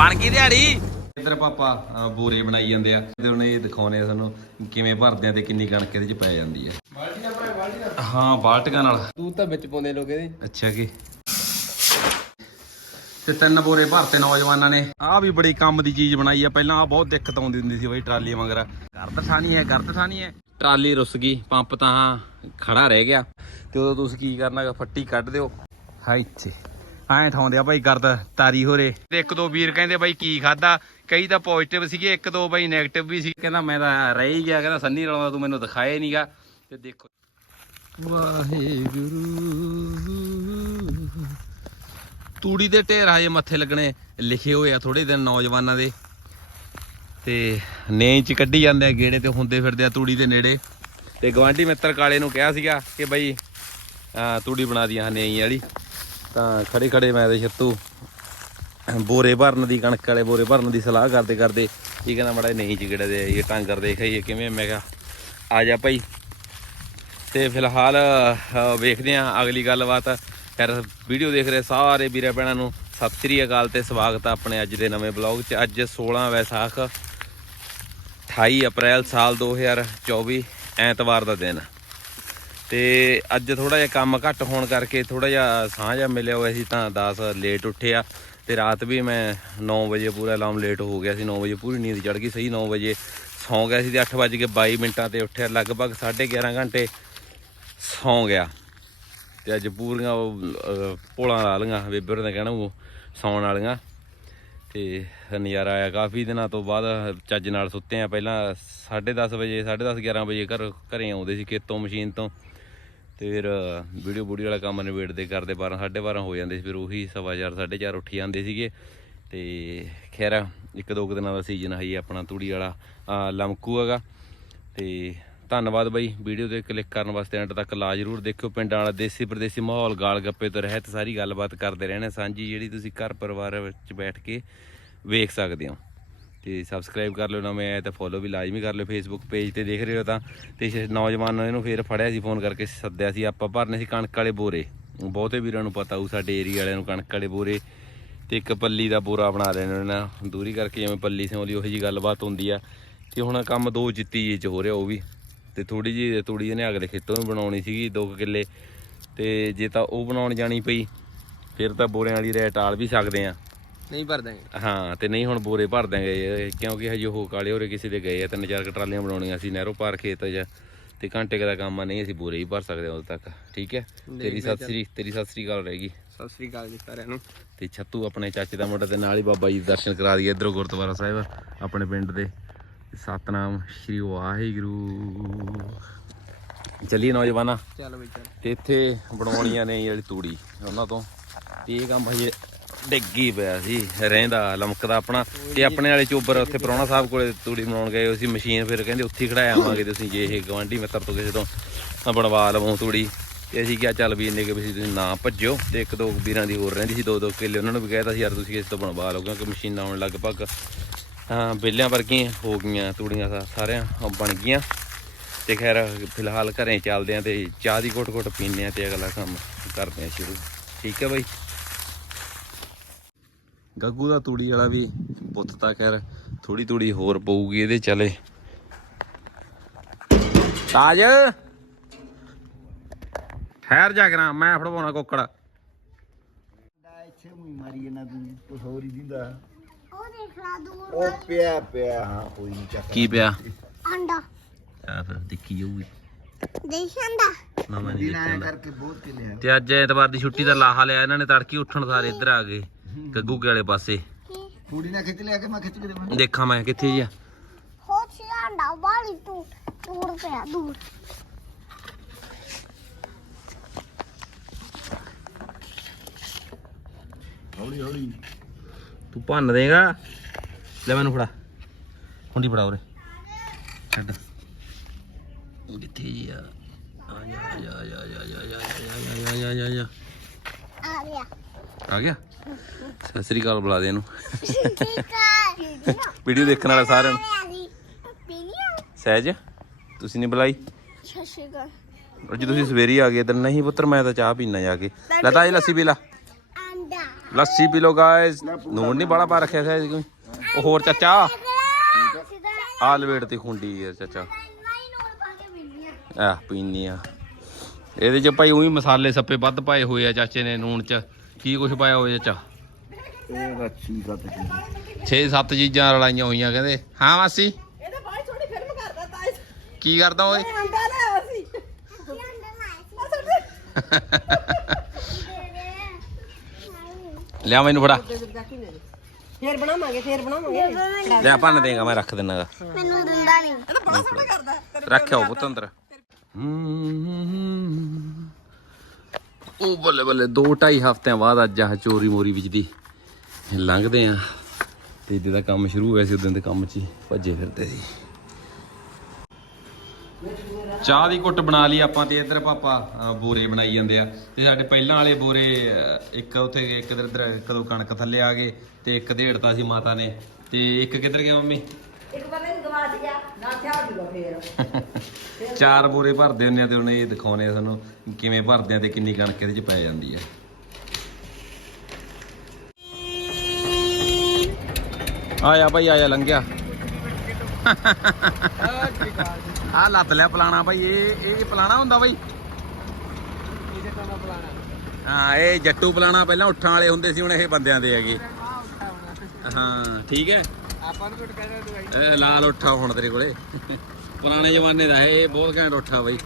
ਬਣ ਗਈ ਦਿਹਾੜੀ। ਇਧਰ ਪਾਪਾ ਬੋਰੇ ਬਣਾਈ ਜਾਂਦੇ ਆ। ਤੇ ਹੁਣ ਇਹ ਦਿਖਾਉਣੇ ਆ ਤੁਹਾਨੂੰ ਕਿਵੇਂ ਭਰਦੇ ਆ ਤੇ ਕਿੰਨੀ ਕਣਕ ਇਹਦੇ ਚ ਪੈ ਜਾਂਦੀ ਆ। ਬਾਲਟੀਆਂ ਭਰਾ ਬਾਲਟੀਆਂ ਹਾਂ ਬਾਲਟੀਆਂ ਨਾਲ। ਤੂੰ ਤਾਂ ਵਿੱਚ ਪਾਉਂਦੇ ਲੋਕ ਇਹਦੇ। ਅੱਛਾ ਕੀ ਤੇ ਤਿੰਨ ਬੋਰੇ ਭਰਤੇ ਨੌਜਵਾਨਾਂ ਨੇ। ਆਹ ਵੀ ਬੜੀ ਕੰਮ ਦੀ ਚੀਜ਼ ਬਣਾਈ ਆ। ਪਹਿਲਾਂ ਆ ਬਹੁਤ ਦਿੱਕਤ ਆਉਂਦੀ ਹੁੰਦੀ ਸੀ ਬਈ ਟਰਾਲੀ ਮਗਰ ਗਰਦ ਠਾਣੀ ਹੈ ਗਰਦ ਠਾਣੀ ਹੈ। ਟਰਾਲੀ ਰੁੱਸ ਗਈ ਪੰਪ ਤਾਂ ਖੜਾ ਰਹਿ ਗਿਆ। ਤੇ ਉਦੋਂ ਤੁਸੀਂ ਕੀ ਕਰਨਾਗਾ ਫੱਟੀ ਕੱਢ ਦਿਓ। ਹਾਂ ਇੱਥੇ। ਐਂ ਠਾਉਂਦੇ ਆ ਬਾਈ ਗਰਦ ਤਾਰੀ ਹੋਰੇ। ਤੇ ਇੱਕ ਦੋ ਵੀਰ ਕਹਿੰਦੇ ਬਾਈ ਕੀ ਖਾਦਾ ਕਈ ਤਾਂ ਪੋਜ਼ਿਟਿਵ ਸੀਗੇ, ਇੱਕ ਦੋ ਬਾਈ 네ਗੇਟਿਵ ਵੀ ਸੀ। ਕਹਿੰਦਾ ਮੈਂ ਤਾਂ ਰਹਿ ਹੀ ਗਿਆ, ਕਹਿੰਦਾ ਸੰਨੀ ਰਲਾਉਂਦਾ ਤੂੰ ਮੈਨੂੰ ਦਿਖਾਏ ਨਹੀਂਗਾ। ਤੇ ਦੇਖੋ। ਵਾਹਿਗੁਰੂ। ਤੂੜੀ ਦੇ ਢੇਰ ਹਜੇ ਮੱਥੇ ਲੱਗਣੇ ਲਿਖੇ ਹੋਏ ਆ ਥੋੜੇ ਦਿਨ ਨੌਜਵਾਨਾਂ ਦੇ। ਤੇ ਨੇ ਚ ਕੱਢੀ ਜਾਂਦੇ ਆ ਗੇੜੇ ਤੇ ਹੁੰਦੇ ਫਿਰਦੇ ਆ ਤੂੜੀ ਦੇ ਨੇੜੇ। ਤੇ ਗਵਾਂਢੀ ਮਿੱਤਰ ਕਾਲੇ ਨੂੰ ਕਿਹਾ ਸੀਗਾ ਕਿ ਬਈ ਤੂੜੀ ਬਣਾ ਦੀਆਂ ਨੇ ਵਾਲੀ। ਤਾਂ ਖੜੇ ਖੜੇ ਮੈਂ ਤੇ ਛੱਤੂ ਬੋਰੇ ਭਰਨ ਦੀ ਕਣਕ ਵਾਲੇ ਬੋਰੇ ਭਰਨ ਦੀ ਸਲਾਹ ਕਰਦੇ ਕਰਦੇ ਇਹ ਕਹਿੰਦਾ ਮੜਾ ਨਹੀਂ ਚ ਦੇ ਇਹ ਟਾਂਗਰ ਦੇਖ ਦੇਖਾਈਏ ਕਿਵੇਂ ਮੈਂ ਕਿਹਾ, ਆ ਜਾ ਭਾਈ। ਤੇ ਫਿਲਹਾਲ ਵੇਖਦੇ ਆ ਅਗਲੀ ਗੱਲਬਾਤ। ਫਿਰ ਵੀਡੀਓ ਦੇਖ ਰਹੇ ਸਾਰੇ ਵੀਰਾਂ ਭੈਣਾਂ ਨੂੰ। ਸਤਿ ਸ੍ਰੀ ਅਕਾਲ ਤੇ ਸਵਾਗਤ ਆ ਆਪਣੇ ਅੱਜ ਦੇ ਨਵੇਂ ਬਲੌਗ 'ਚ। ਅੱਜ 16 ਵੈਸਾਖ 28 ਅਪ੍ਰੈਲ ਸਾਲ 2024 ਐਤਵਾਰ ਦਾ ਦਿਨ। ਤੇ ਅੱਜ ਥੋੜਾ ਜਿਹਾ ਕੰਮ ਘੱਟ ਹੋਣ ਕਰਕੇ ਥੋੜਾ ਜਿਹਾ ਸਾਹ ਜਿਹਾ ਮਿਲਿਆ ਹੋਇਆ ਸੀ ਤਾਂ 10 ਲੇਟ ਉੱਠਿਆ ਤੇ ਰਾਤ ਵੀ ਮੈਂ 9 ਵਜੇ ਪੂਰਾ ਅਲਾਰਮ ਲੇਟ ਹੋ ਗਿਆ ਸੀ 9 ਵਜੇ ਪੂਰੀ ਨੀਂਦ ਚੜ ਗਈ ਸਹੀ 9 ਵਜੇ। ਸੌਂ ਗਿਆ ਸੀ ਤੇ 8 ਵਜੇ ਕੇ 22 ਮਿੰਟਾਂ ਤੇ ਉੱਠਿਆ ਲਗਭਗ 11.5 ਘੰਟੇ ਸੌਂ ਗਿਆ। ਤੇ ਅੱਜ ਪੂਰੀਆਂ ਉਹ, ਭੋਲਾਂ ਲਾ ਲੀਆਂ ਬੇਬਰ ਹੋਰਾਂ ਦਾ ਕਹਿਣਾ ਉਹ ਸੌਣ ਵਾਲੀਆਂ। ਤੇ ਨਜ਼ਾਰਾ ਆਇਆ ਕਾਫੀ ਦਿਨਾਂ ਤੋਂ ਬਾਅਦ ਚੱਜ ਨਾਲ ਸੁੱਤੇ ਆ। ਪਹਿਲਾਂ 10:30 ਵਜੇ 10:30 11 ਵਜੇ ਘਰ ਘਰੇ ਆਉਂਦੇ ਸੀ ਖੇਤੋਂ ਮਸ਼ੀਨ ਤੋਂ। ਤੇ ਫਿਰ ਵੀਡੀਓ ਬੂਡੀ ਵਾਲਾ ਕੰਮ ਨਿਬੇੜਦੇ ਕਰਦੇ 12 12:30 ਹੋ ਜਾਂਦੇ ਸੀ, ਫਿਰ ਉਹੀ ਸਵਾ ਚਾਰ 4:30 ਉੱਠ ਜਾਂਦੇ ਸੀਗੇ। ਤੇ ਖੈਰ, ਇੱਕ ਦੋ ਕੁ ਦਿਨਾਂ ਦਾ ਸੀਜ਼ਨ ਹੈ ਆਪਣਾ ਤੂੜੀ ਵਾਲਾ ਲਮਕੂ ਹੈਗਾ। ਤੇ ਧੰਨਵਾਦ ਬਾਈ, ਵੀਡੀਓ ਤੇ ਕਲਿੱਕ ਕਰਨ ਵਾਸਤੇ ਐਂਡ ਤੱਕ ਲਾ ਜਰੂਰ ਦੇਖਿਓ ਪਿੰਡਾਂ ਵਾਲਾ, ਦੇਸੀ ਪ੍ਰਦੇਸੀ ਮਾਹੌਲ, ਗਾਲ ਗੱਪੇ ਤੋਂ ਰਹਿਤ ਸਾਰੀ ਗੱਲਬਾਤ ਕਰਦੇ ਰਹਿਣਾ। ਸਾਂਝੀ ਜਿਹੜੀ ਤੁਸੀਂ ਘਰ ਪਰਿਵਾਰ ਵਿੱਚ ਬੈਠ ਕੇ ਵੇਖ ਸਕਦੇ ਹੋ। ਤੇ ਸਬਸਕ੍ਰਾਈਬ ਕਰ ਲਿਓ ਨਵੇਂ ਆਏ ਤਾਂ ਫੋਲੋ ਵੀ ਲਾਜ਼ਮੀ ਕਰ ਲਿਓ ਫੇਸਬੁੱਕ ਪੇਜ ਤੇ ਦੇਖ ਰਹੇ ਹੋ ਤਾਂ। ਤੇ ਇਸ ਨੌਜਵਾਨ ਨੂੰ ਇਹਨੂੰ ਫੇਰ ਫੜਿਆ ਸੀ ਫੋਨ ਕਰਕੇ ਸੱਦਿਆ ਸੀ, ਆਪਾਂ ਭਰਨੇ ਸੀ ਕਣਕ ਵਾਲੇ ਬੋਰੇ। ਬਹੁਤੇ ਵੀਰਾਂ ਨੂੰ ਪਤਾ ਹੋਊ, ਸਾਡੇ ਏਰੀਆ ਵਾਲਿਆਂ ਨੂੰ ਕਣਕ ਵਾਲੇ ਬੋਰੇ। ਤੇ ਇੱਕ ਪੱਲੀ ਦਾ ਬੋਰਾ ਬਣਾ ਲੈਣੇ ਨੇ, ਦੂਰੀ ਕਰਕੇ ਜਿਵੇਂ ਪੱਲੀ ਸਿਉਂਦੀ ਉਹੀ ਜੀ ਗੱਲਬਾਤ ਹੁੰਦੀ ਆ। ਤੇ ਹੁਣ ਕੰਮ ਦੋ ਜਿੱਤੀ ਜੀ ਚ ਹੋ ਰਿਹਾ ਉਹ ਵੀ। ਤੇ ਥੋੜੀ ਜੀ ਤੂੜੀ ਇਹਨੇ ਅਗਲੇ ਖੇਤੋਂ ਵੀ ਬਣਾਉਣੀ ਸੀਗੀ 2 ਕਿੱਲੇ। ਤੇ ਜੇ ਤਾਂ ਉਹ ਬਣਾਉਣ ਜਾਣੀ ਪਈ, ਫਿਰ ਤਾਂ ਬੋਰਿਆਂ ਵਾਲੀ ਰੇਟ ਆਲ ਵੀ ਸਕਦੇ ਆ। ਨਹੀਂ ਭਰ ਦਾਂਗੇ ਹਾਂ ਤੇ ਨਹੀਂ ਹੁਣ ਬੋਰੇ ਭਰ ਦਾਂਗੇ ਕਿਉਂਕਿ ਹਜੇ ਉਹ ਕਾਲੇ ਹੋਰੇ ਕਿਸੇ ਦੇ ਗਏ ਆ ਤਿੰਨ ਚਾਰ ਕੁ ਟਰਾਲੀਆਂ ਬਣਾਉਣੀਆਂ ਸੀ ਨਹਿਰੋ ਪਾਰ ਖੇਤ ਜਾਂ ਤੇ ਘੰਟੇ ਦਾ ਕੰਮ ਆ ਨਹੀਂ ਅਸੀਂ ਬੋਰੇ ਹੀ ਭਰ ਸਕਦੇ ਉਦੋਂ ਤੱਕ। ਠੀਕ ਹੈ? ਤੇਰੀ ਸਤਿ ਸ੍ਰੀ ਤੇਰੀ ਸਤਿ ਸ੍ਰੀ ਅਕਾਲ ਰਹੇਗੀ ਸਤਿ ਸ੍ਰੀ ਅਕਾਲ ਜੀ ਸਾਰਿਆਂ ਨੂੰ। ਤੇ ਛੱਤੂ ਆਪਣੇ ਚਾਚੇ ਦਾ ਮੁੰਡਾ ਤੇ ਨਾਲ ਹੀ ਬਾਬਾ ਜੀ ਦਰਸ਼ਨ ਕਰਾ ਦਈਏ ਇਧਰੋਂ ਗੁਰਦੁਆਰਾ ਸਾਹਿਬ ਆਪਣੇ ਪਿੰਡ ਦੇ। ਸਤਨਾਮ ਸ਼੍ਰੀ ਵਾਹਿਗੁਰੂ। ਚੱਲੀਏ ਨੌਜਵਾਨਾ। ਚੱਲ ਬਈ ਚੱਲ। ਤੇ ਇੱਥੇ ਬਣਾਉਣੀਆਂ ਨੇ ਜਿਹੜੀ ਤੂੜੀ ਉਹਨਾਂ ਤੋਂ। ਤੇ ਇਹ ਕੰਮ ਹਜੇ ਡਿੱਗੀ ਪਿਆ ਸੀ, ਰਹਿੰਦਾ ਲਮਕਦਾ ਆਪਣਾ ਤੇ ਆਪਣੇ ਵਾਲੇ ਚੋਬਰ ਉੱਥੇ ਪ੍ਰਾਹੁਣਾ ਸਾਹਿਬ ਕੋਲੇ ਤੂੜੀ ਬਣਾਉਣ ਗਏ ਅਸੀਂ ਮਸ਼ੀਨ ਫਿਰ ਕਹਿੰਦੇ ਉੱਥੇ ਹੀ ਖੜਾਇਆ ਆਵਾਂਗੇ ਤੁਸੀਂ ਜੇ ਇਹ ਗਵਾਂਢੀ ਮਿੱਤਰ ਤੋਂ ਕਿਸੇ ਤੋਂ ਬਣਵਾ ਲਵੋ ਤੂੜੀ। ਤੇ ਅਸੀਂ ਕਿਹਾ ਚੱਲ ਵੀ ਇੰਨੇ ਕਿ ਵੀ ਤੁਸੀਂ ਨਾ ਭੱਜੋ ਤੇ ਇੱਕ ਦੋ ਵੀਰਾਂ ਦੀ ਹੋਰ ਰਹਿੰਦੀ ਸੀ ਦੋ ਦੋ ਕਿੱਲੇ ਉਹਨਾਂ ਨੂੰ ਵੀ ਕਹਿਤਾ ਸੀ, ਯਾਰ ਤੁਸੀਂ ਇਸ ਤੋਂ ਬਣਵਾ ਲਓ ਕਿਉਂਕਿ ਮਸ਼ੀਨਾਂ ਆਉਣ ਲਗਭਗ, ਹਾਂ ਬੇਲਿਆਂ ਵਰਗੀਆਂ ਹੋ ਗਈਆਂ ਤੂੜੀਆਂ ਸਾ- ਸਾਰਿਆਂ ਬਣ ਗਈਆਂ। ਤੇ ਖੈਰ, ਫਿਲਹਾਲ ਘਰੇ ਚੱਲਦੇ ਆਂ ਤੇ ਚਾਹ ਦੀ ਘੁੱਟ ਘੁੱਟ ਪੀਂਦੇ ਆਂ ਤੇ ਅਗਲਾ ਕੰਮ ਕਰਦੇ ਆਂ ਸ਼ੁਰੂ। ਠੀਕ ਹੈ ਬਾਈ? ਗੱਗੂ ਦਾ ਤੂੜੀ ਵਾਲਾ ਵੀ ਪੁੱਤ ਤਾਂ ਖੈਰ ਥੋੜੀ ਤੂੜੀ ਹੋਰ ਪਊਗੀ ਇਹਦੇ ਚਲੇ। ਤਾਜ। ਠਹਿਰ ਜਾ ਕਰਾਂ ਮੈਂ ਫੜਵਾਉਣਾ ਕੁੱਕੜ। ਦਾ ਇੱਥੇ ਮੂੰਹ ਮਾਰੀ ਇਹਨਾਂ ਤੂੰ ਕੁਛ ਹੋਰ ਹੀ ਦਿੰਦਾ ਉਹ ਦੇਖ ਲਾ ਦੂਰ ਉਹ ਪਿਆ ਪਿਆ ਹਾਂ ਕੋਈ ਨਹੀਂ ਚੱਕ ਕੀ ਪਿਆ? ਅੰਡਾ। ਆ ਫਿਰ ਦੇਖੀ ਜਾਊਗੀ। ਦੇਖਾਂਦਾ ਨਾ ਮੈਂ ਨਹੀਂ ਦਿਨ ਆਇਆ ਦੇਖਦਾ ਕਰਕੇ ਬਹੁਤ ਕੇ ਲਿਆ ਤੇ ਅੱਜ ਐਤਵਾਰ ਦੀ ਛੁੱਟੀ ਦਾ ਲਾਹਾ ਲਿਆ ਇਹਨਾਂ ਨੇ ਤੜਕੀ ਉੱਠਣ ਸਾਰੇ ਇੱਧਰ ਆ ਗਏ। ਗੱਗੂ ਕੇ ਵਾਲੇ ਪਾਸੇ। ਕੁੜੀ ਨੇ ਖਿੱਚ ਲਿਆ ਕਿ ਮੈਂ ਖਿੱਚ ਕੇ ਦੇਵਾਂ? ਦੇਖਾਂ ਮੈਂ ਕਿੱਥੇ ਜੀ ਆ। ਹੋ ਛਿਆਂਡਾ ਵਾਲੀ ਤੂੰ ਦੂਰ ਪਿਆ ਦੂਰ ਹੌਲੀ ਹੌਲੀ। ਤੂੰ ਭੰਨ ਦੇਗਾ। ਲੈ ਮੈਨੂੰ ਫੜਾ। ਹੁੰਦੀ ਫੜਾ ਉਰੇ। ਛੱਡ। ਕਿੱਥੇ ਜੀ ਆ? ਆ ਜਾ ਆ ਜਾ ਆ ਜਾ ਆ ਜਾ ਆ ਜਾ ਆ ਜਾ ਆ ਜਾ। ਆ ਗਿਆ। ਆ ਗਿਆ? ਸਤਿ ਸ੍ਰੀ ਅਕਾਲ ਬੁਲਾ ਦੇ ਇਹਨੂੰ। ਵੀਡੀਓ ਦੇਖਣ ਵਾਲੇ ਸਾਰਿਆਂ ਨੂੰ। ਸਹਿਜ ਤੁਸੀਂ ਨਹੀਂ ਬੁਲਾਈ? ਸ਼ਸ਼ੀਗਾ ਅੱਜ ਤੁਸੀਂ ਸਵੇਰੀ ਆ ਗਏ ਤੇ ਨਹੀਂ ਪੁੱਤਰ ਮੈਂ ਤਾਂ ਚਾਹ ਪੀਣਾ ਜਾ ਕੇ। ਲੈ ਤਾਂ ਇਹ ਲੱਸੀ ਪੀ ਲਾ। ਲੱਸੀ ਪੀ ਲੋ ਗਾਇਸ ਨੂਣ ਨਹੀਂ ਬੜਾ ਪਾ ਰੱਖਿਆ ਸੀ ਕੋਈ। ਉਹ ਹੋਰ ਚਾਚਾ। ਆ ਲਵੇੜ ਤੇ ਖੁੰਡੀ ਯਾਰ ਚਾਚਾ। ਆ। ਪੀਨੀ ਆ। ਇਹਦੇ ਚ ਭਾਈ ਉਹੀ ਮਸਾਲੇ ਸੱਪੇ ਵੱਧ ਪਾਏ ਹੋਏ ਆ ਚਾਚੇ ਨੇ ਨੂਣ ਚ। ਕੀ ਕੁਛ ਪਾਇਆ ਹੋਇਆ ਚਾਚਾ? ਇਹ ਰੱਛੀ ਸੱਤ ਜੀ 6-7 ਚੀਜ਼ਾਂ ਰਲਾਈਆਂ ਹੋਈਆਂ ਕਹਿੰਦੇ। ਹਾਂ ਮਾਸੀ? ਇਹ ਤਾਂ ਬਾਈ ਛੋਟੀ ਫਿਲਮ ਕਰਦਾ ਤਾਂ ਕੀ ਕਰਦਾ ਓਏ? ਲੈ ਲਿਆ ਮੈਨੂੰ ਫੜਾ। ਫੇਰ ਬਣਾਵਾਂਗੇ ਫੇਰ ਬਣਾਵਾਂਗੇ। ਲਿਆ ਭੰਨ ਦੇਗਾ ਮੈਂ ਰੱਖ ਦਿੰਨਾਗਾ ਮੈਨੂੰ ਦਿੰਦਾ ਨਹੀਂ ਇਹ ਤਾਂ ਬੜਾ ਸੋਹਣਾ ਕਰਦਾ ਰੱਖਿਓ ਪੁੱਤ ਅੰਦਰ। ਉਹ ਬੱਲੇ ਬੱਲੇ 2.5 ਹਫ਼ਤਿਆਂ ਬਾਅਦ ਅੱਜ ਆਹ ਚੋਰੀ ਮੋਰੀ ਵਿੱਚ ਦੀ ਲੰਘਦੇ ਆ। ਤੇ ਇਹਦੇ ਦਾ ਕੰਮ ਸ਼ੁਰੂ ਹੋਇਆ ਸੀ, ਉਦੋਂ ਦੇ ਕੰਮ 'ਚ ਹੀ ਭੱਜੇ ਫਿਰਦੇ ਸੀ। ਚਾਹ ਦੀ ਕੁੱਟ ਬਣਾ ਲਈ ਆਪਾਂ ਤੇ ਇੱਧਰ ਪਾਪਾ ਬੋਰੇ ਬਣਾਈ ਜਾਂਦੇ ਆ। ਤੇ ਸਾਡੇ ਪਹਿਲਾਂ ਵਾਲੇ ਬੋਰੇ ਇੱਕ ਉੱਥੇ ਇੱਕ ਇੱਧਰ ਇੱਧਰ ਕਦੋਂ ਕਣਕ ਥੱਲੇ ਆ ਗਏ ਤੇ ਇੱਕ ਢੇੜਤਾ ਸੀ ਮਾਤਾ ਨੇ। ਤੇ ਇੱਕ ਕਿੱਧਰ ਗਿਆ ਮੰਮੀ? ਇੱਕ ਵਾਰ ਨਹੀਂ ਗਵਾਚ ਗਿਆ ਨਾ ਥਿਆ ਜੂਗਾ ਫੇਰ। ਚਾਰ ਬੋਰੇ ਭਰਦੇ ਹੁੰਦੇ ਆ ਤੇ ਹੁਣ ਇਹ ਦਿਖਾਉਨੇ ਆ ਤੁਹਾਨੂੰ ਕਿਵੇਂ ਭਰਦੇ ਆ ਤੇ ਕਿੰਨੀ ਕਣਕ ਇਹਦੇ ਚ ਪੈ ਜਾਂਦੀ ਆ। ਆਇਆ ਭਾਈ ਆਇਆ ਲੰਘਿਆ। ਆ ਲੱਤ ਲਿਆ ਪਲਾਣਾ ਭਾਈ ਇਹ ਇਹ ਪਲਾਣਾ ਹੁੰਦਾ ਭਾਈ। ਹਾਂ ਇਹ ਜੱਟੂ ਪਲਾਣਾ ਪਹਿਲਾਂ ਉੱਠਾਂ ਵਾਲੇ ਹੁੰਦੇ ਸੀ ਹੁਣ ਇਹ ਬੰਦਿਆਂ ਦੇ ਹੈਗੇ। ਹਾਂ ਠੀਕ ਹੈ। ਆਪਾਂ ਨੂੰ ਇਹ ਲਾਲ ਉੱਠਾ ਹੁਣ ਤੇਰੇ ਕੋਲੇ। ਪੁਰਾਣੇ ਜ਼ਮਾਨੇ ਦਾ ਹੈ ਇਹ ਬਹੁਤ ਘੈਂਟ ਉੱਠਾ ਬਈ।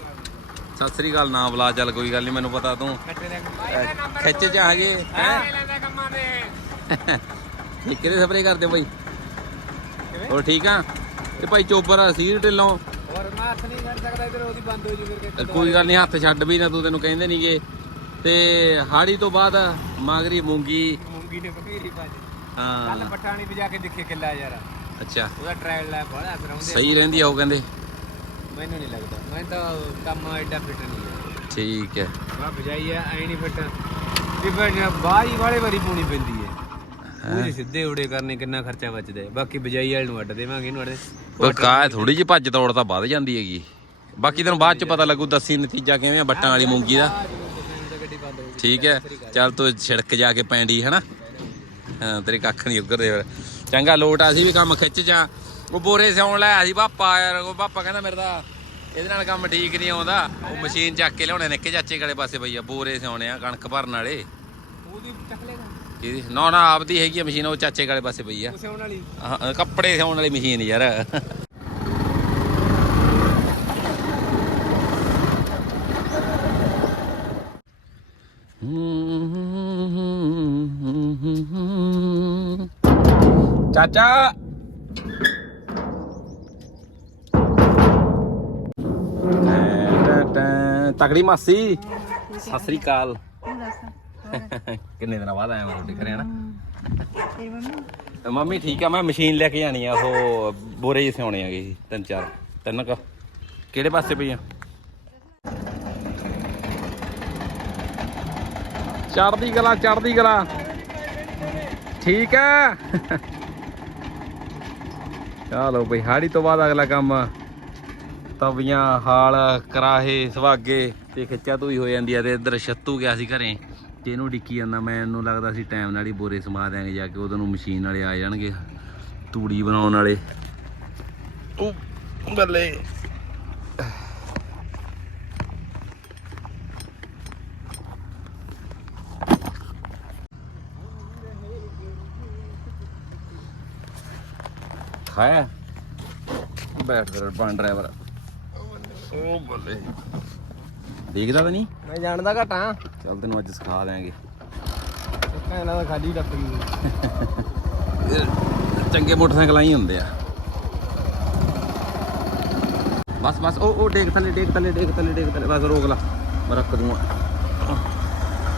ਸਤਿ ਸ੍ਰੀ ਅਕਾਲ ਨਾ ਬੁਲਾ ਚੱਲ ਕੋਈ ਗੱਲ ਨਹੀਂ ਮੈਨੂੰ ਪਤਾ ਤੂੰ। ਖਿੱਚ ਚ ਆ ਗਏ ਹੈ? ਲੈਂਦਾ ਕੰਮਾਂ ਦੇ ਸਪਰੇ ਕਰਦੇ ਬਈ। ਹੋਰ ਠੀਕ ਆ? ਤੇ ਭਾਈ ਚੋਬਰ ਸੀਰ ਢਿੱਲੋਂ। ਹੋਰ ਮੈਂ ਹੱਥ ਨਹੀਂ ਛੱਡ ਸਕਦਾ ਇਧਰ ਉਹਦੀ ਬੰਦ ਹੋ ਜੂ ਫਿਰ ਕੋਈ ਗੱਲ ਨਹੀਂ ਹੱਥ ਛੱਡ ਵੀ ਨਾ ਤੂੰ ਤੈਨੂੰ ਕਹਿੰਦੇ ਨਹੀਂਗੇ ਤੇ ਹਾੜੀ ਤੋਂ ਬਾਅਦ ਮਾਗਰੀ ਮੂੰਗੀ। ਮੂੰਗੀ ਨੇ ਬਕੀਰੀ ਹਾਂ। ਕੱਲ ਪਟਾਣੀ ਤੇ ਜਾ ਕੇ ਦੇਖੇ ਕਿੱਲਾ ਯਾਰ। ਅੱਛਾ। ਉਹਦਾ ਟ੍ਰਾਇਲ ਲੈ ਬੜਾ ਕਰਾਉਂਦੇ ਸਹੀ ਰਹਿੰਦੀ ਆ ਉਹ ਕਹਿੰਦੇ। ਮੈਨੂੰ ਨਹੀਂ ਲੱਗਦਾ। ਮੈਂ ਤਾਂ ਕੰਮ ਐਡਾ ਫਿੱਟ ਨਹੀਂ ਹੈ। ਠੀਕ ਹੈ। ਵਾ ਬਜਾਈ ਐ ਐ ਨਹੀਂ ਫਿੱਟ ਫਿਰ ਬਾਹਰੀ ਵਾਲੇ ਵਾਰੀ ਪੂਣੀ ਪੈਂਦੀ ਹੈ। ਉਹ ਸਿੱਧੇ ਉੜੇ ਕਰਨੇ ਕਿੰਨਾ ਖਰਚਾ ਬਚਦਾ ਹੈ। ਬਾਕੀ ਬਜਾਈ ਵਾਲੇ ਨੂੰ ਅੱਡ ਦੇਵਾਂਗੇ ਇਹਨੂੰ ਅੱਡ ਉਹ ਕਾ ਥੋੜੀ ਜਿਹੀ ਭੱਜ ਦੌੜ ਤਾਂ ਵੱਧ ਜਾਂਦੀ ਹੈਗੀ। ਬਾਕੀ ਤੈਨੂੰ ਬਾਅਦ ਚ ਪਤਾ ਲੱਗੂ ਦੱਸੀ ਨਤੀਜਾ ਕਿਵੇਂ ਆ ਬੱਟਾਂ ਵਾਲੀ ਮੂੰਗੀ ਦਾ। ਠੀਕ ਹੈ। ਚੱਲ ਤੂੰ ਛਿੜਕ ਜਾ ਕੇ ਪੈਂਦੀ ਹਨਾ? ਤੇਰੇ ਕੱਖ ਨਹੀਂ ਉੱਗਰਦੇ ਫਿਰ। ਚੰਗਾ ਲੋਟ ਆ ਸੀ ਵੀ ਕੰਮ ਖਿੱਚ ਜਾ। ਉਹ ਬੋਰੇ ਸਿਉਣ ਲਿਆ ਸੀ ਪਾਪਾ ਯਾਰ ਉਹ ਪਾਪਾ ਕਹਿੰਦਾ ਮੇਰੇ ਦਾ ਇਹਦੇ ਨਾਲ ਕੰਮ ਠੀਕ ਨਹੀਂ ਆਉਂਦਾ। ਉਹ ਮਸ਼ੀਨ ਚੱਕ ਕੇ ਲਿਆਉਣੇ ਨਿੱਕੇ ਚਾਚੇ ਵਾਲੇ ਪਾਸੇ ਪਈ ਆ ਬੋਰੇ ਸਿਉਣੇ ਆ ਕਣਕ ਭਰਨ ਵਾਲੇ। ਉਹਦੀ ਚੱਕ ਲੇਗਾ ਕਿਹਦੀ? ਨਾ ਨਾ ਆਪਦੀ ਹੈਗੀ ਆ ਮਸ਼ੀਨ ਉਹ ਚਾਚੇ ਵਾਲੇ ਪਾਸੇ ਪਈ ਆ। ਵਾਲੀ। ਹਾਂ, ਕੱਪੜੇ ਸਿਉਣ ਵਾਲੀ ਮਸ਼ੀਨ ਯਾਰ। ਚਾਚਾ ਤਕੜੀ ਮਾਸੀ। ਸਤਿ ਸ੍ਰੀ ਅਕਾਲ। ਕਿੰਨੇ ਦਿਨਾਂ ਬਾਅਦ ਆਇਆ ਮੈਂ ਤੁਹਾਡੇ ਘਰੇ, ਹਨਾ? ਮੰਮੀ ਠੀਕ ਆ, ਮੈਂ ਮਸ਼ੀਨ ਲੈ ਕੇ ਜਾਣੀ ਆ, ਉਹ ਬੋਰੇ ਜਿਹੇ ਸਿਉਣੇ ਆਗੇ ਜੀ ਤਿੰਨ ਚਾਰ, ਤਿੰਨ ਕ। ਕਿਹੜੇ ਪਾਸੇ ਪਈ ਆ? ਚੜਦੀ ਗਲਾ ਚੜਦੀ ਗਲਾ ਠੀਕ ਹੈ। ਚਲੋ ਬਈ, ਹਾੜੀ ਤੋਂ ਬਾਅਦ ਅਗਲਾ ਕੰਮ ਤਵੀਆਂ, ਹਾਲ, ਕਰਾਹੇ, ਸੁਹਾਗੇ ਤੇ ਖਿੱਚਾ ਧੂਈ ਹੋ ਜਾਂਦੀ ਆ ਤੇ ਇੱਧਰ ਛੱਤੂ ਗਿਆ ਸੀ ਘਰੇ ਤੇ ਇਹਨੂੰ ਡਿੱਕੀ ਜਾਂਦਾ। ਮੈਨੂੰ ਲੱਗਦਾ ਸੀ ਟਾਈਮ ਨਾਲ ਹੀ ਬੋਰੇ ਸਮਾ ਦਿਆਂਗੇ ਜਾ ਕੇ ਉਦੋਂ ਨੂੰ ਮਸ਼ੀਨ ਵਾਲੇ ਆ ਜਾਣਗੇ, ਤੂੜੀ ਬਣਾਉਣ ਵਾਲੇ। ਉਹ ਬੱਲੇ। ਖਾਇਆ ਬੈਠ ਫਿਰ ਬਣ ਡਰਾਈਵਰ ਉਹ ਬੱਲੇ। ਦੇਖਦਾ ਤਾਂ ਨਹੀਂ? ਮੈਂ ਜਾਣਦਾ ਘਟਾਂ। ਚੱਲ ਤੈਨੂੰ ਅੱਜ ਸਿਖਾ ਦਿਆਂਗੇ। ਕਹਿੰਦਾ ਤਾਂ ਖਾਲੀ ਟੱਪ ਗਈ ਚੰਗੇ ਮੋਟਰਸਾਈਕਲ ਹੀ ਹੁੰਦੇ ਆ। ਬਸ ਬਸ ਉਹ ਉਹ ਡੇਕ ਥੱਲੇ ਡੇਕ ਥੱਲੇ ਡੇਕ ਥੱਲੇ ਡੇਕ ਥੱਲੇ। ਬਸ ਰੋਕ ਲਾ। ਮੈਂ ਰੱਖ ਦੂੰਗਾ।